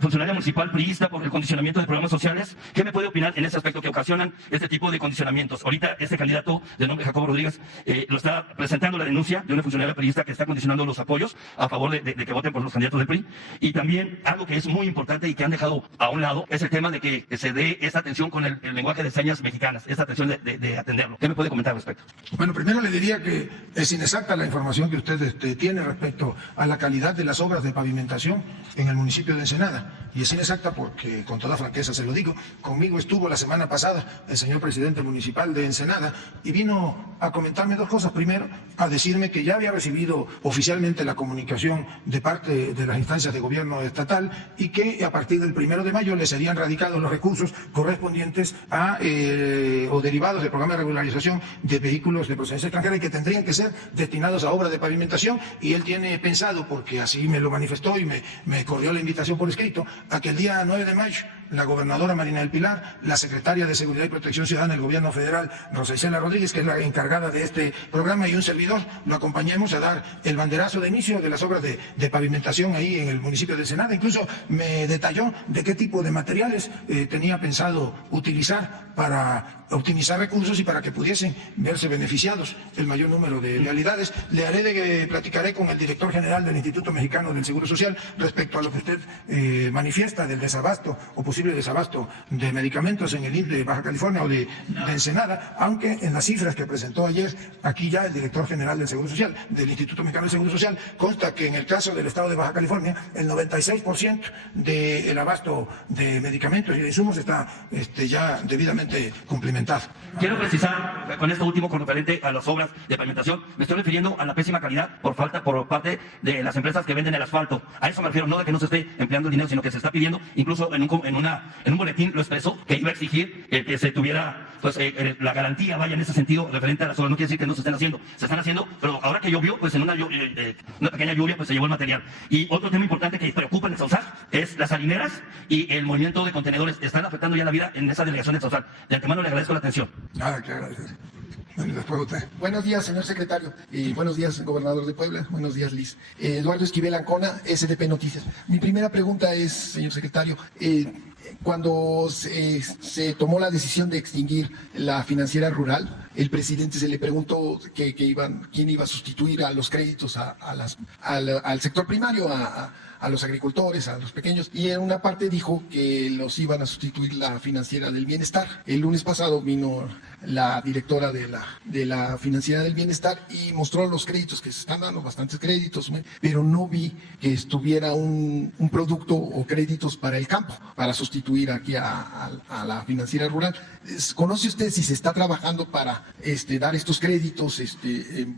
funcionaria municipal priista por el condicionamiento de programas sociales. ¿Qué me puede opinar en ese aspecto que ocasionan este tipo de condicionamientos? Ahorita este candidato de nombre Jacobo Rodríguez lo está presentando la denuncia de una funcionaria priista que está condicionando los apoyos a favor de que voten por los candidatos del PRI. Y también algo que es muy importante y que han dejado a un lado es el tema de que se dé esta atención con el lenguaje de señas mexicanas, esta atención de atenderlo. ¿Qué me puede comentar al respecto? Bueno, primero le diría que es inexacta la información que usted tiene respecto a la calidad de las obras de pavimentación en el municipio de Ensenada. y es inexacta porque, con toda franqueza se lo digo, conmigo estuvo la semana pasada el señor presidente municipal de Ensenada y vino a comentarme dos cosas. Primero, a decirme que ya había recibido oficialmente la comunicación de parte de las instancias de gobierno estatal y que a partir del 1 de mayo le serían radicados los recursos correspondientes a o derivados del programa de regularización de vehículos de procedencia extranjera y que tendrían que ser destinados a obras de pavimentación, y él tiene pensado, porque así me lo manifestó y me corrió la invitación por escrito, a que el día 9 de mayo la gobernadora Marina del Pilar, la secretaria de Seguridad y Protección Ciudadana del gobierno federal, Rosa Isela Rodríguez, que es la encargada de este programa, y un servidor, lo acompañemos a dar el banderazo de inicio de las obras de pavimentación ahí en el municipio de Ensenada. Incluso me detalló de qué tipo de materiales tenía pensado utilizar para optimizar recursos y para que pudiesen verse beneficiados el mayor número de realidades. Platicaré con el director general del Instituto Mexicano del Seguro Social respecto a lo que usted manifiesta del desabasto o posible desabasto de medicamentos en el IMSS de Baja California o de Ensenada, aunque en las cifras que presentó ayer aquí ya el director general del Seguro Social, del Instituto Mexicano del Seguro Social, consta que en el caso del estado de Baja California el 96% del abasto de medicamentos y de insumos está ya debidamente cumplimentado. Quiero precisar con esto último con referente a las obras de pavimentación. Me estoy refiriendo a la pésima calidad por parte de las empresas que venden el asfalto. A eso me refiero, no de que no se esté empleando el dinero, sino que se está pidiendo, incluso en un boletín lo expresó, que iba a exigir que se tuviera la garantía, vaya, en ese sentido, referente a las obras. No quiere decir que no se estén haciendo, se están haciendo, pero ahora que llovió, pues en una pequeña lluvia, pues se llevó el material. Y otro tema importante que preocupa en el Sausal es las salineras y el movimiento de contenedores. Están afectando ya la vida en esa delegación del Sausal. De antemano le agradezco la atención. Nada que agradecer. Bueno, después usted. Buenos días, señor secretario. Buenos días, gobernador de Puebla. Buenos días, Liz. Eduardo Esquivel Ancona, SDP Noticias. Mi primera pregunta es, señor secretario, cuando se tomó la decisión de extinguir la financiera rural, el presidente se le preguntó quién iba a sustituir a los créditos al sector primario, a los agricultores, a los pequeños, y en una parte dijo que los iban a sustituir la financiera del bienestar. El lunes pasado vino la directora de la financiera del bienestar y mostró los créditos que se están dando, bastantes créditos, pero no vi que estuviera un producto o créditos para el campo, para sustituir aquí a la financiera rural. ¿Conoce usted si se está trabajando para dar estos créditos,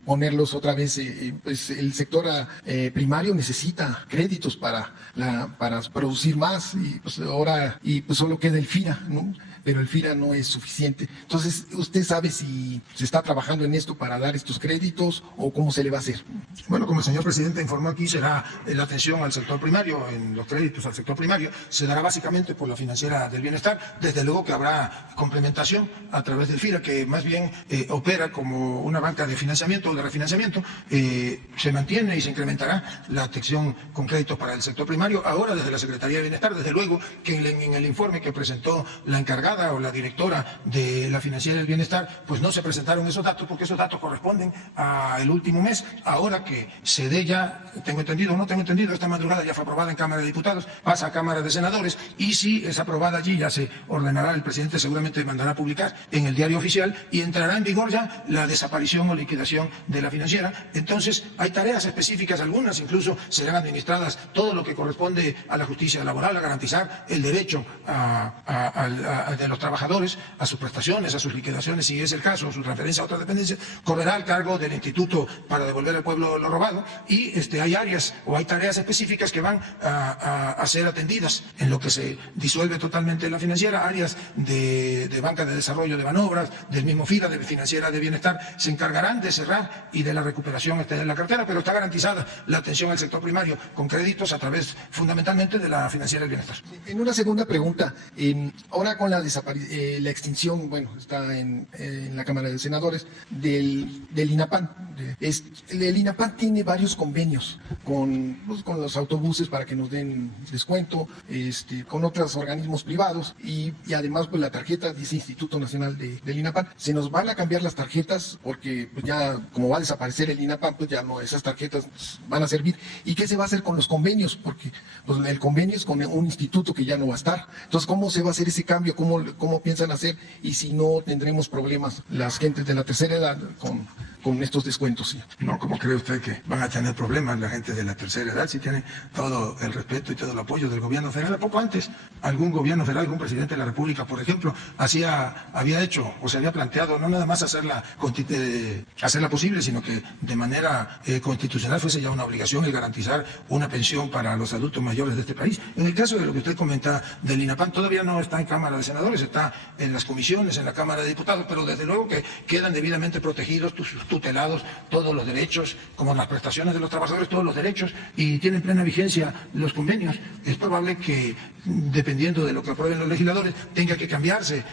ponerlos otra vez? Pues el sector primario necesita créditos para producir más, y pues ahora solo queda el FIRA, ¿no? Pero el FIRA no es suficiente. Entonces, ¿usted sabe si se está trabajando en esto para dar estos créditos o cómo se le va a hacer? Bueno, como el señor presidente informó aquí, será la atención al sector primario, en los créditos al sector primario, se dará básicamente por la financiera del bienestar. Desde luego que habrá complementación a través del FIRA, que más bien opera como una banca de financiamiento o de refinanciamiento. Se mantiene y se incrementará la atención con créditos para el sector primario. Ahora, desde la Secretaría de Bienestar, desde luego que en el informe que presentó la encargada o la directora de la financiera del bienestar, pues no se presentaron esos datos porque esos datos corresponden al último mes. Ahora que se dé ya, tengo entendido o no tengo entendido, esta madrugada ya fue aprobada en Cámara de Diputados, pasa a Cámara de Senadores, y si es aprobada allí ya se ordenará, el presidente seguramente mandará a publicar en el diario oficial y entrará en vigor ya la desaparición o liquidación de la financiera. Entonces hay tareas específicas, algunas incluso serán administradas todo lo que corresponde a la justicia laboral, a garantizar el derecho de los trabajadores a sus prestaciones, a sus liquidaciones, si es el caso, o su transferencia a otras dependencias, correrá al cargo del Instituto para devolver al pueblo lo robado, y hay áreas o hay tareas específicas que van a ser atendidas en lo que se disuelve totalmente la financiera. Áreas de banca de desarrollo de Banobras, del mismo FIRA, de financiera de bienestar, se encargarán de cerrar y de la recuperación de la cartera, pero está garantizada la atención al sector primario con créditos a través fundamentalmente de la financiera del bienestar. En una segunda pregunta, ahora con la extinción, bueno, está en la Cámara de Senadores, del INAPAN. El INAPAN tiene varios convenios con los autobuses para que nos den descuento, con otros organismos privados, y además pues la tarjeta dice Instituto Nacional del INAPAN. Se nos van a cambiar las tarjetas porque pues ya como va a desaparecer el INAPAN, pues ya no, esas tarjetas van a servir. ¿Y qué se va a hacer con los convenios? Porque pues, el convenio es con un instituto que ya no va a estar. Entonces, ¿cómo se va a hacer ese cambio? ¿Cómo piensan hacer? Y si no, tendremos problemas las gentes de la tercera edad con estos descuentos, señor? No, ¿cómo cree usted que van a tener problemas la gente de la tercera edad si tienen todo el respeto y todo el apoyo del gobierno federal? Poco antes, algún gobierno federal, algún presidente de la República, por ejemplo, había hecho o se había planteado no nada más hacerla posible, sino que de manera constitucional fuese ya una obligación el garantizar una pensión para los adultos mayores de este país. En el caso de lo que usted comenta del INAPAM, todavía no está en Cámara de Senadores, está en las comisiones, en la Cámara de Diputados, pero desde luego que quedan debidamente protegidos, tutelados todos los derechos, como las prestaciones de los trabajadores, todos los derechos, y tienen plena vigencia los convenios. Es probable que, dependiendo de lo que aprueben los legisladores, tenga que cambiarse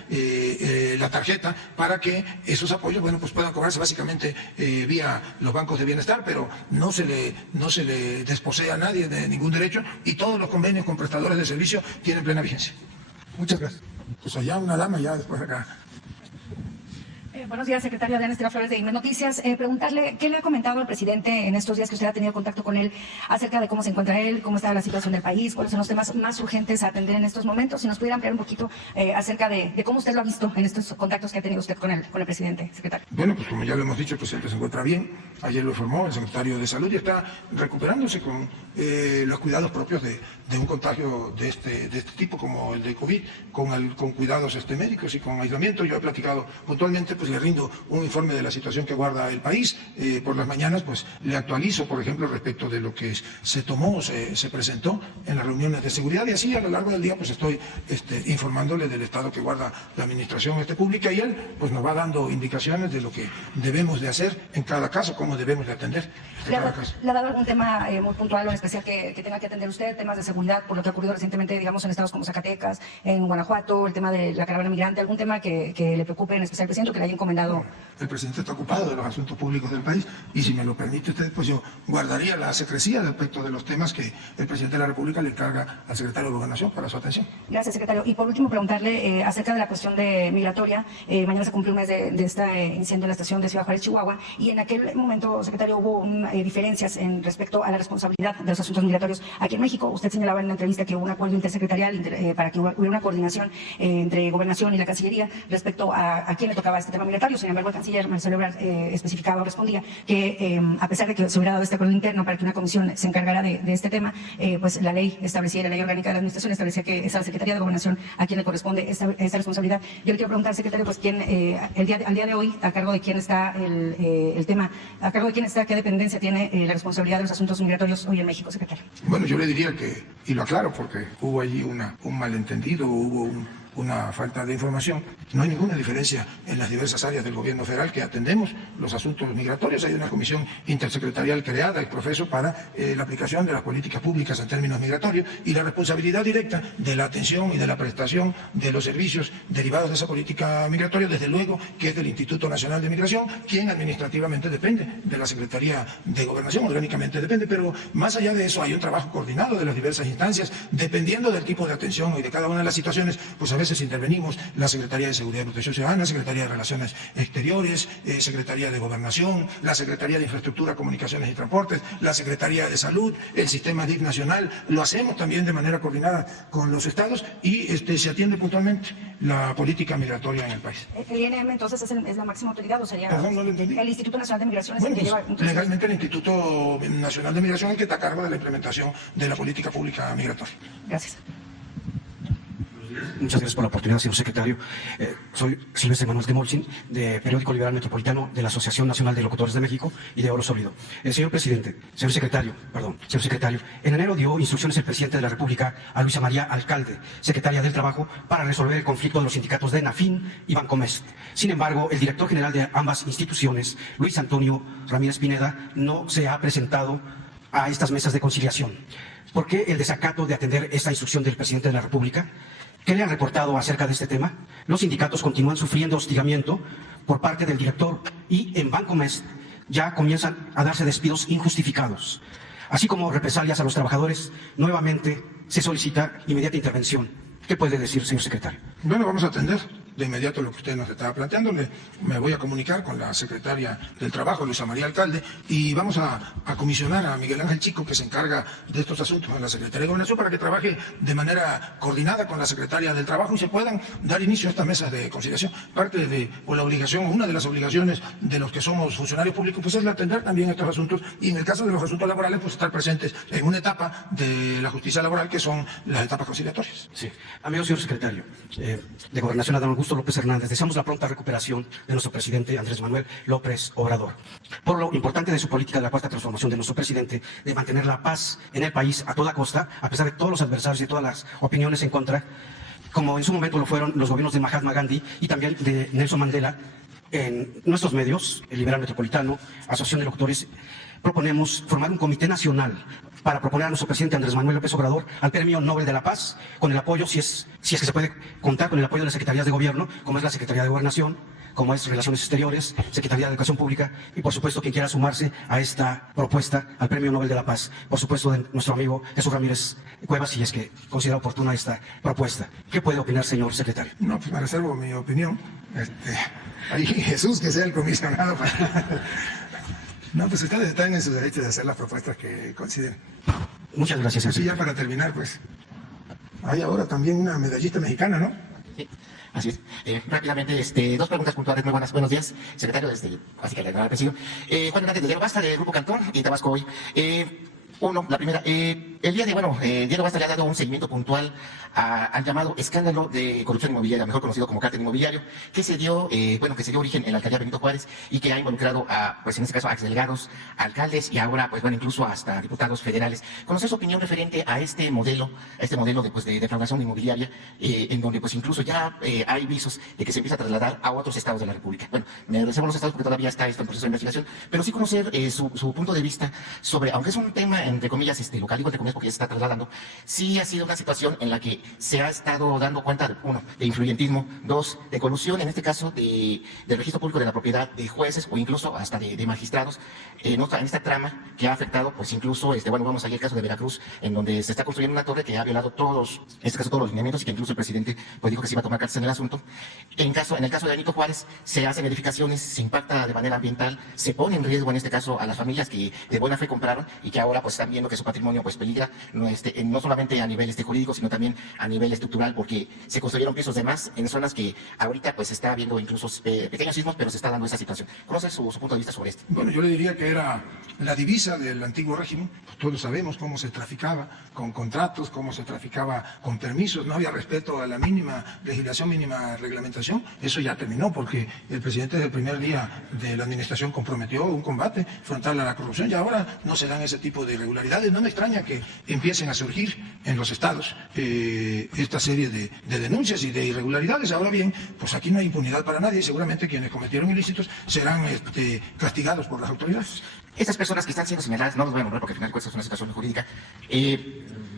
la tarjeta para que esos apoyos, bueno, pues puedan cobrarse básicamente vía los bancos de bienestar, pero no se le desposea a nadie de ningún derecho, y todos los convenios con prestadores de servicio tienen plena vigencia. Muchas gracias. Pues allá una dama, ya después acá. Buenos días, secretario Adriana Estela Flores de Inme Noticias. Preguntarle, ¿qué le ha comentado el presidente en estos días que usted ha tenido contacto con él acerca de cómo se encuentra él, cómo está la situación del país, cuáles son los temas más urgentes a atender en estos momentos? Si nos pudiera ampliar un poquito acerca de cómo usted lo ha visto en estos contactos que ha tenido usted con el presidente, secretario. Bueno, pues como ya lo hemos dicho, el presidente se encuentra bien. Ayer lo informó el secretario de Salud y está recuperándose con los cuidados propios de un contagio de este tipo, como el de COVID, con cuidados médicos y con aislamiento. Yo he platicado puntualmente, pues le rindo un informe de la situación que guarda el país. Por las mañanas, pues le actualizo, por ejemplo, respecto de lo que se tomó, se presentó en las reuniones de seguridad, y así a lo largo del día pues estoy informándole del estado que guarda la administración pública, y él pues nos va dando indicaciones de lo que debemos de hacer en cada caso, cómo debemos de atender cada caso. ¿Le ha dado algún tema muy puntual o en especial que tenga que atender usted, temas de seguridad, por lo que ha ocurrido recientemente, digamos, en estados como Zacatecas, en Guanajuato, el tema de la caravana migrante, algún tema que le preocupe en especial al presidente, que le haya encomendado? El presidente está ocupado de los asuntos públicos del país, y si me lo permite usted, pues yo guardaría la secrecía respecto de los temas que el presidente de la República le encarga al secretario de Gobernación para su atención. Gracias, secretario. Y por último, preguntarle acerca de la cuestión migratoria. Mañana se cumple un mes de este incendio en la estación de Ciudad Juárez, Chihuahua, y en aquel momento, secretario, hubo diferencias en respecto a la responsabilidad de los asuntos migratorios aquí en México. Usted señalaba en una entrevista que hubo un acuerdo intersecretarial para que hubiera una coordinación entre Gobernación y la Cancillería respecto a quién le tocaba este tema migratorio. Sin embargo, el canciller Marcelo Ebrard especificaba o respondía que a pesar de que se hubiera dado este acuerdo interno para que una comisión se encargara de este tema, pues la ley establecía, la ley orgánica de la administración establecía que es a la Secretaría de Gobernación a quien le corresponde esta responsabilidad. Yo le quiero preguntar, secretario, pues quién, al día de hoy, a cargo de quién está el tema, a cargo de quién está, qué dependencia tiene la responsabilidad de los asuntos migratorios hoy en México, secretario. Bueno, yo le diría que, y lo aclaro porque hubo allí un malentendido, hubo una falta de información. No hay ninguna diferencia en las diversas áreas del gobierno federal que atendemos los asuntos migratorios. Hay una comisión intersecretarial creada, el profeso, para la aplicación de las políticas públicas en términos migratorios, y la responsabilidad directa de la atención y de la prestación de los servicios derivados de esa política migratoria, desde luego que es del Instituto Nacional de Migración, quien administrativamente depende de la Secretaría de Gobernación, orgánicamente depende, pero más allá de eso hay un trabajo coordinado de las diversas instancias, dependiendo del tipo de atención y de cada una de las situaciones, pues a veces intervenimos la Secretaría de Seguridad y Protección Ciudadana, Secretaría de Relaciones Exteriores, Secretaría de Gobernación, la Secretaría de Infraestructura, Comunicaciones y Transportes, la Secretaría de Salud, el Sistema DIF nacional. Lo hacemos también de manera coordinada con los estados, y se atiende puntualmente la política migratoria en el país. ¿El INM entonces es la máxima autoridad o sería? Perdón, no lo entendí. El Instituto Nacional de Migración es Bueno, el que pues, lleva... legalmente el Instituto Nacional de Migración es el que está a cargo de la implementación de la política pública migratoria. Gracias. Muchas gracias por la oportunidad, señor secretario. Soy Silvestre Manuel Temolchin, de Periódico Liberal Metropolitano, de la Asociación Nacional de Locutores de México y de Oro Sólido. Señor secretario, en enero dio instrucciones el presidente de la República a Luisa María Alcalde, secretaria del Trabajo, para resolver el conflicto de los sindicatos de NAFIN y Bancomext. Sin embargo, el director general de ambas instituciones, Luis Antonio Ramírez Pineda, no se ha presentado a estas mesas de conciliación. ¿Por qué el desacato de atender esta instrucción del presidente de la República? ¿Qué le han reportado acerca de este tema? Los sindicatos continúan sufriendo hostigamiento por parte del director, y en Bancomext ya comienzan a darse despidos injustificados. Así como represalias a los trabajadores, nuevamente se solicita inmediata intervención. ¿Qué puede decir, señor secretario? Bueno, vamos a atender de inmediato lo que usted nos estaba planteando. Me voy a comunicar con la secretaria del Trabajo, Luisa María Alcalde, y vamos a comisionar a Miguel Ángel Chico, que se encarga de estos asuntos en la Secretaría de Gobernación, para que trabaje de manera coordinada con la secretaria del Trabajo y se puedan dar inicio a estas mesas de conciliación. Parte de la obligación, una de las obligaciones de los que somos funcionarios públicos, pues es atender también estos asuntos, y en el caso de los asuntos laborales, pues estar presentes en una etapa de la justicia laboral, que son las etapas conciliatorias. Sí. Amigo señor secretario de Gobernación, Adán Augusto López Hernández, deseamos la pronta recuperación de nuestro presidente Andrés Manuel López Obrador. Por lo importante de su política de la cuarta transformación de nuestro presidente, de mantener la paz en el país a toda costa, a pesar de todos los adversarios y todas las opiniones en contra, como en su momento lo fueron los gobiernos de Mahatma Gandhi y también de Nelson Mandela. En nuestros medios, el Liberal Metropolitano, Asociación de Locutores, proponemos formar un comité nacional para proponer a nuestro presidente Andrés Manuel López Obrador al Premio Nobel de la Paz, con el apoyo, si es que se puede contar con el apoyo de las secretarías de gobierno, como es la Secretaría de Gobernación, como es Relaciones Exteriores, Secretaría de Educación Pública, y por supuesto quien quiera sumarse a esta propuesta al Premio Nobel de la Paz. Por supuesto de nuestro amigo Jesús Ramírez Cuevas, si es que considera oportuna esta propuesta. ¿Qué puede opinar, señor secretario? No, pues me reservo mi opinión. Ahí Jesús, que sea el comisionado para... No, pues ustedes están en su derecho de hacer las propuestas que consideren. Muchas gracias, señor. Y ya para terminar, pues, hay ahora también una medallista mexicana, ¿no? Sí, así es. Rápidamente, dos preguntas puntuales muy buenas. Buenos días, secretario, así que le presidio. Juan Hernández de Diario Basta, de Grupo Cantón y Tabasco Hoy. La primera, el día de, Diario Basta le ha dado un seguimiento puntual al llamado escándalo de corrupción inmobiliaria, mejor conocido como cártel inmobiliario, que se dio, que se dio origen en la alcaldía Benito Juárez y que ha involucrado a, pues en este caso, a exdelegados, alcaldes y ahora, pues incluso hasta diputados federales. Conocer su opinión referente a este modelo de defraudación inmobiliaria, en donde, pues incluso ya hay visos de que se empieza a trasladar a otros estados de la República. Bueno, me reservo los estados porque todavía está esto en proceso de investigación, pero sí conocer su punto de vista sobre, aunque es un tema entre comillas local, digo entre comillas porque ya se está trasladando, sí ha sido una situación en la que se ha estado dando cuenta, uno, de influyentismo, dos, de colusión, en este caso del registro público de la propiedad de jueces o incluso hasta de magistrados, en esta trama que ha afectado, pues incluso, vamos a ir al caso de Veracruz, en donde se está construyendo una torre que ha violado todos los lineamientos y que incluso el presidente pues dijo que se iba a tomar cartas en el asunto. En el caso de Benito Juárez, se hacen edificaciones, se impacta de manera ambiental, se pone en riesgo en este caso a las familias que de buena fe compraron y que ahora pues están viendo que su patrimonio pues peligra, no solamente a nivel jurídico, sino también a nivel estructural, porque se construyeron pisos de más en zonas que ahorita pues está habiendo incluso pequeños sismos, pero se está dando esa situación. ¿Conoce su punto de vista sobre esto? Bueno, yo le diría que era la divisa del antiguo régimen. Todos sabemos cómo se traficaba con contratos, cómo se traficaba con permisos, no había respeto a la mínima legislación, mínima reglamentación. Eso ya terminó porque el presidente desde el primer día de la administración comprometió un combate frontal a la corrupción y ahora no se dan ese tipo de irregularidades. No me extraña que empiecen a surgir en los estados esta serie de denuncias y de irregularidades. Ahora bien, pues aquí no hay impunidad para nadie y seguramente quienes cometieron ilícitos serán castigados por las autoridades. Estas personas que están siendo señaladas, no los voy a nombrar porque al final es una situación jurídica,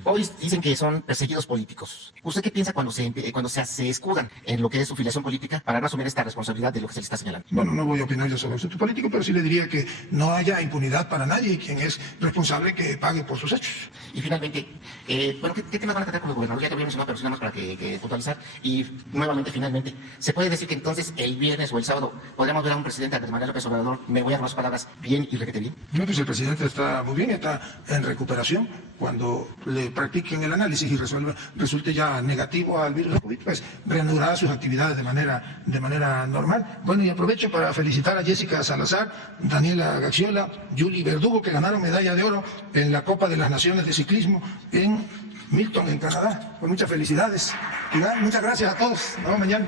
hoy dicen que son perseguidos políticos. ¿Usted qué piensa cuando se escudan en lo que es su filiación política para no asumir esta responsabilidad de lo que se le está señalando? Bueno, no voy a opinar yo sobre el asunto político, pero sí le diría que no haya impunidad para nadie y quien es responsable que pague por sus hechos. Y finalmente, ¿qué temas van a tratar con el gobernador? Ya te voy a mencionar, pero sí nada más para que puntualizar. Y nuevamente, finalmente, ¿se puede decir que entonces el viernes o el sábado podríamos ver a un presidente Andrés Manuel López Obrador, me voy a robar las palabras, bien y requete bien? No, pues el presidente está muy bien, está en recuperación. Cuando le practiquen el análisis y resulte ya negativo al virus de COVID, pues reanudará sus actividades de manera normal. Bueno, y aprovecho para felicitar a Jessica Salazar, Daniela Gaxiola, Julie Verdugo, que ganaron medalla de oro en la Copa de las Naciones de Ciclismo en Milton, en Canadá. Pues muchas felicidades. Muchas gracias a todos. Nos vemos mañana.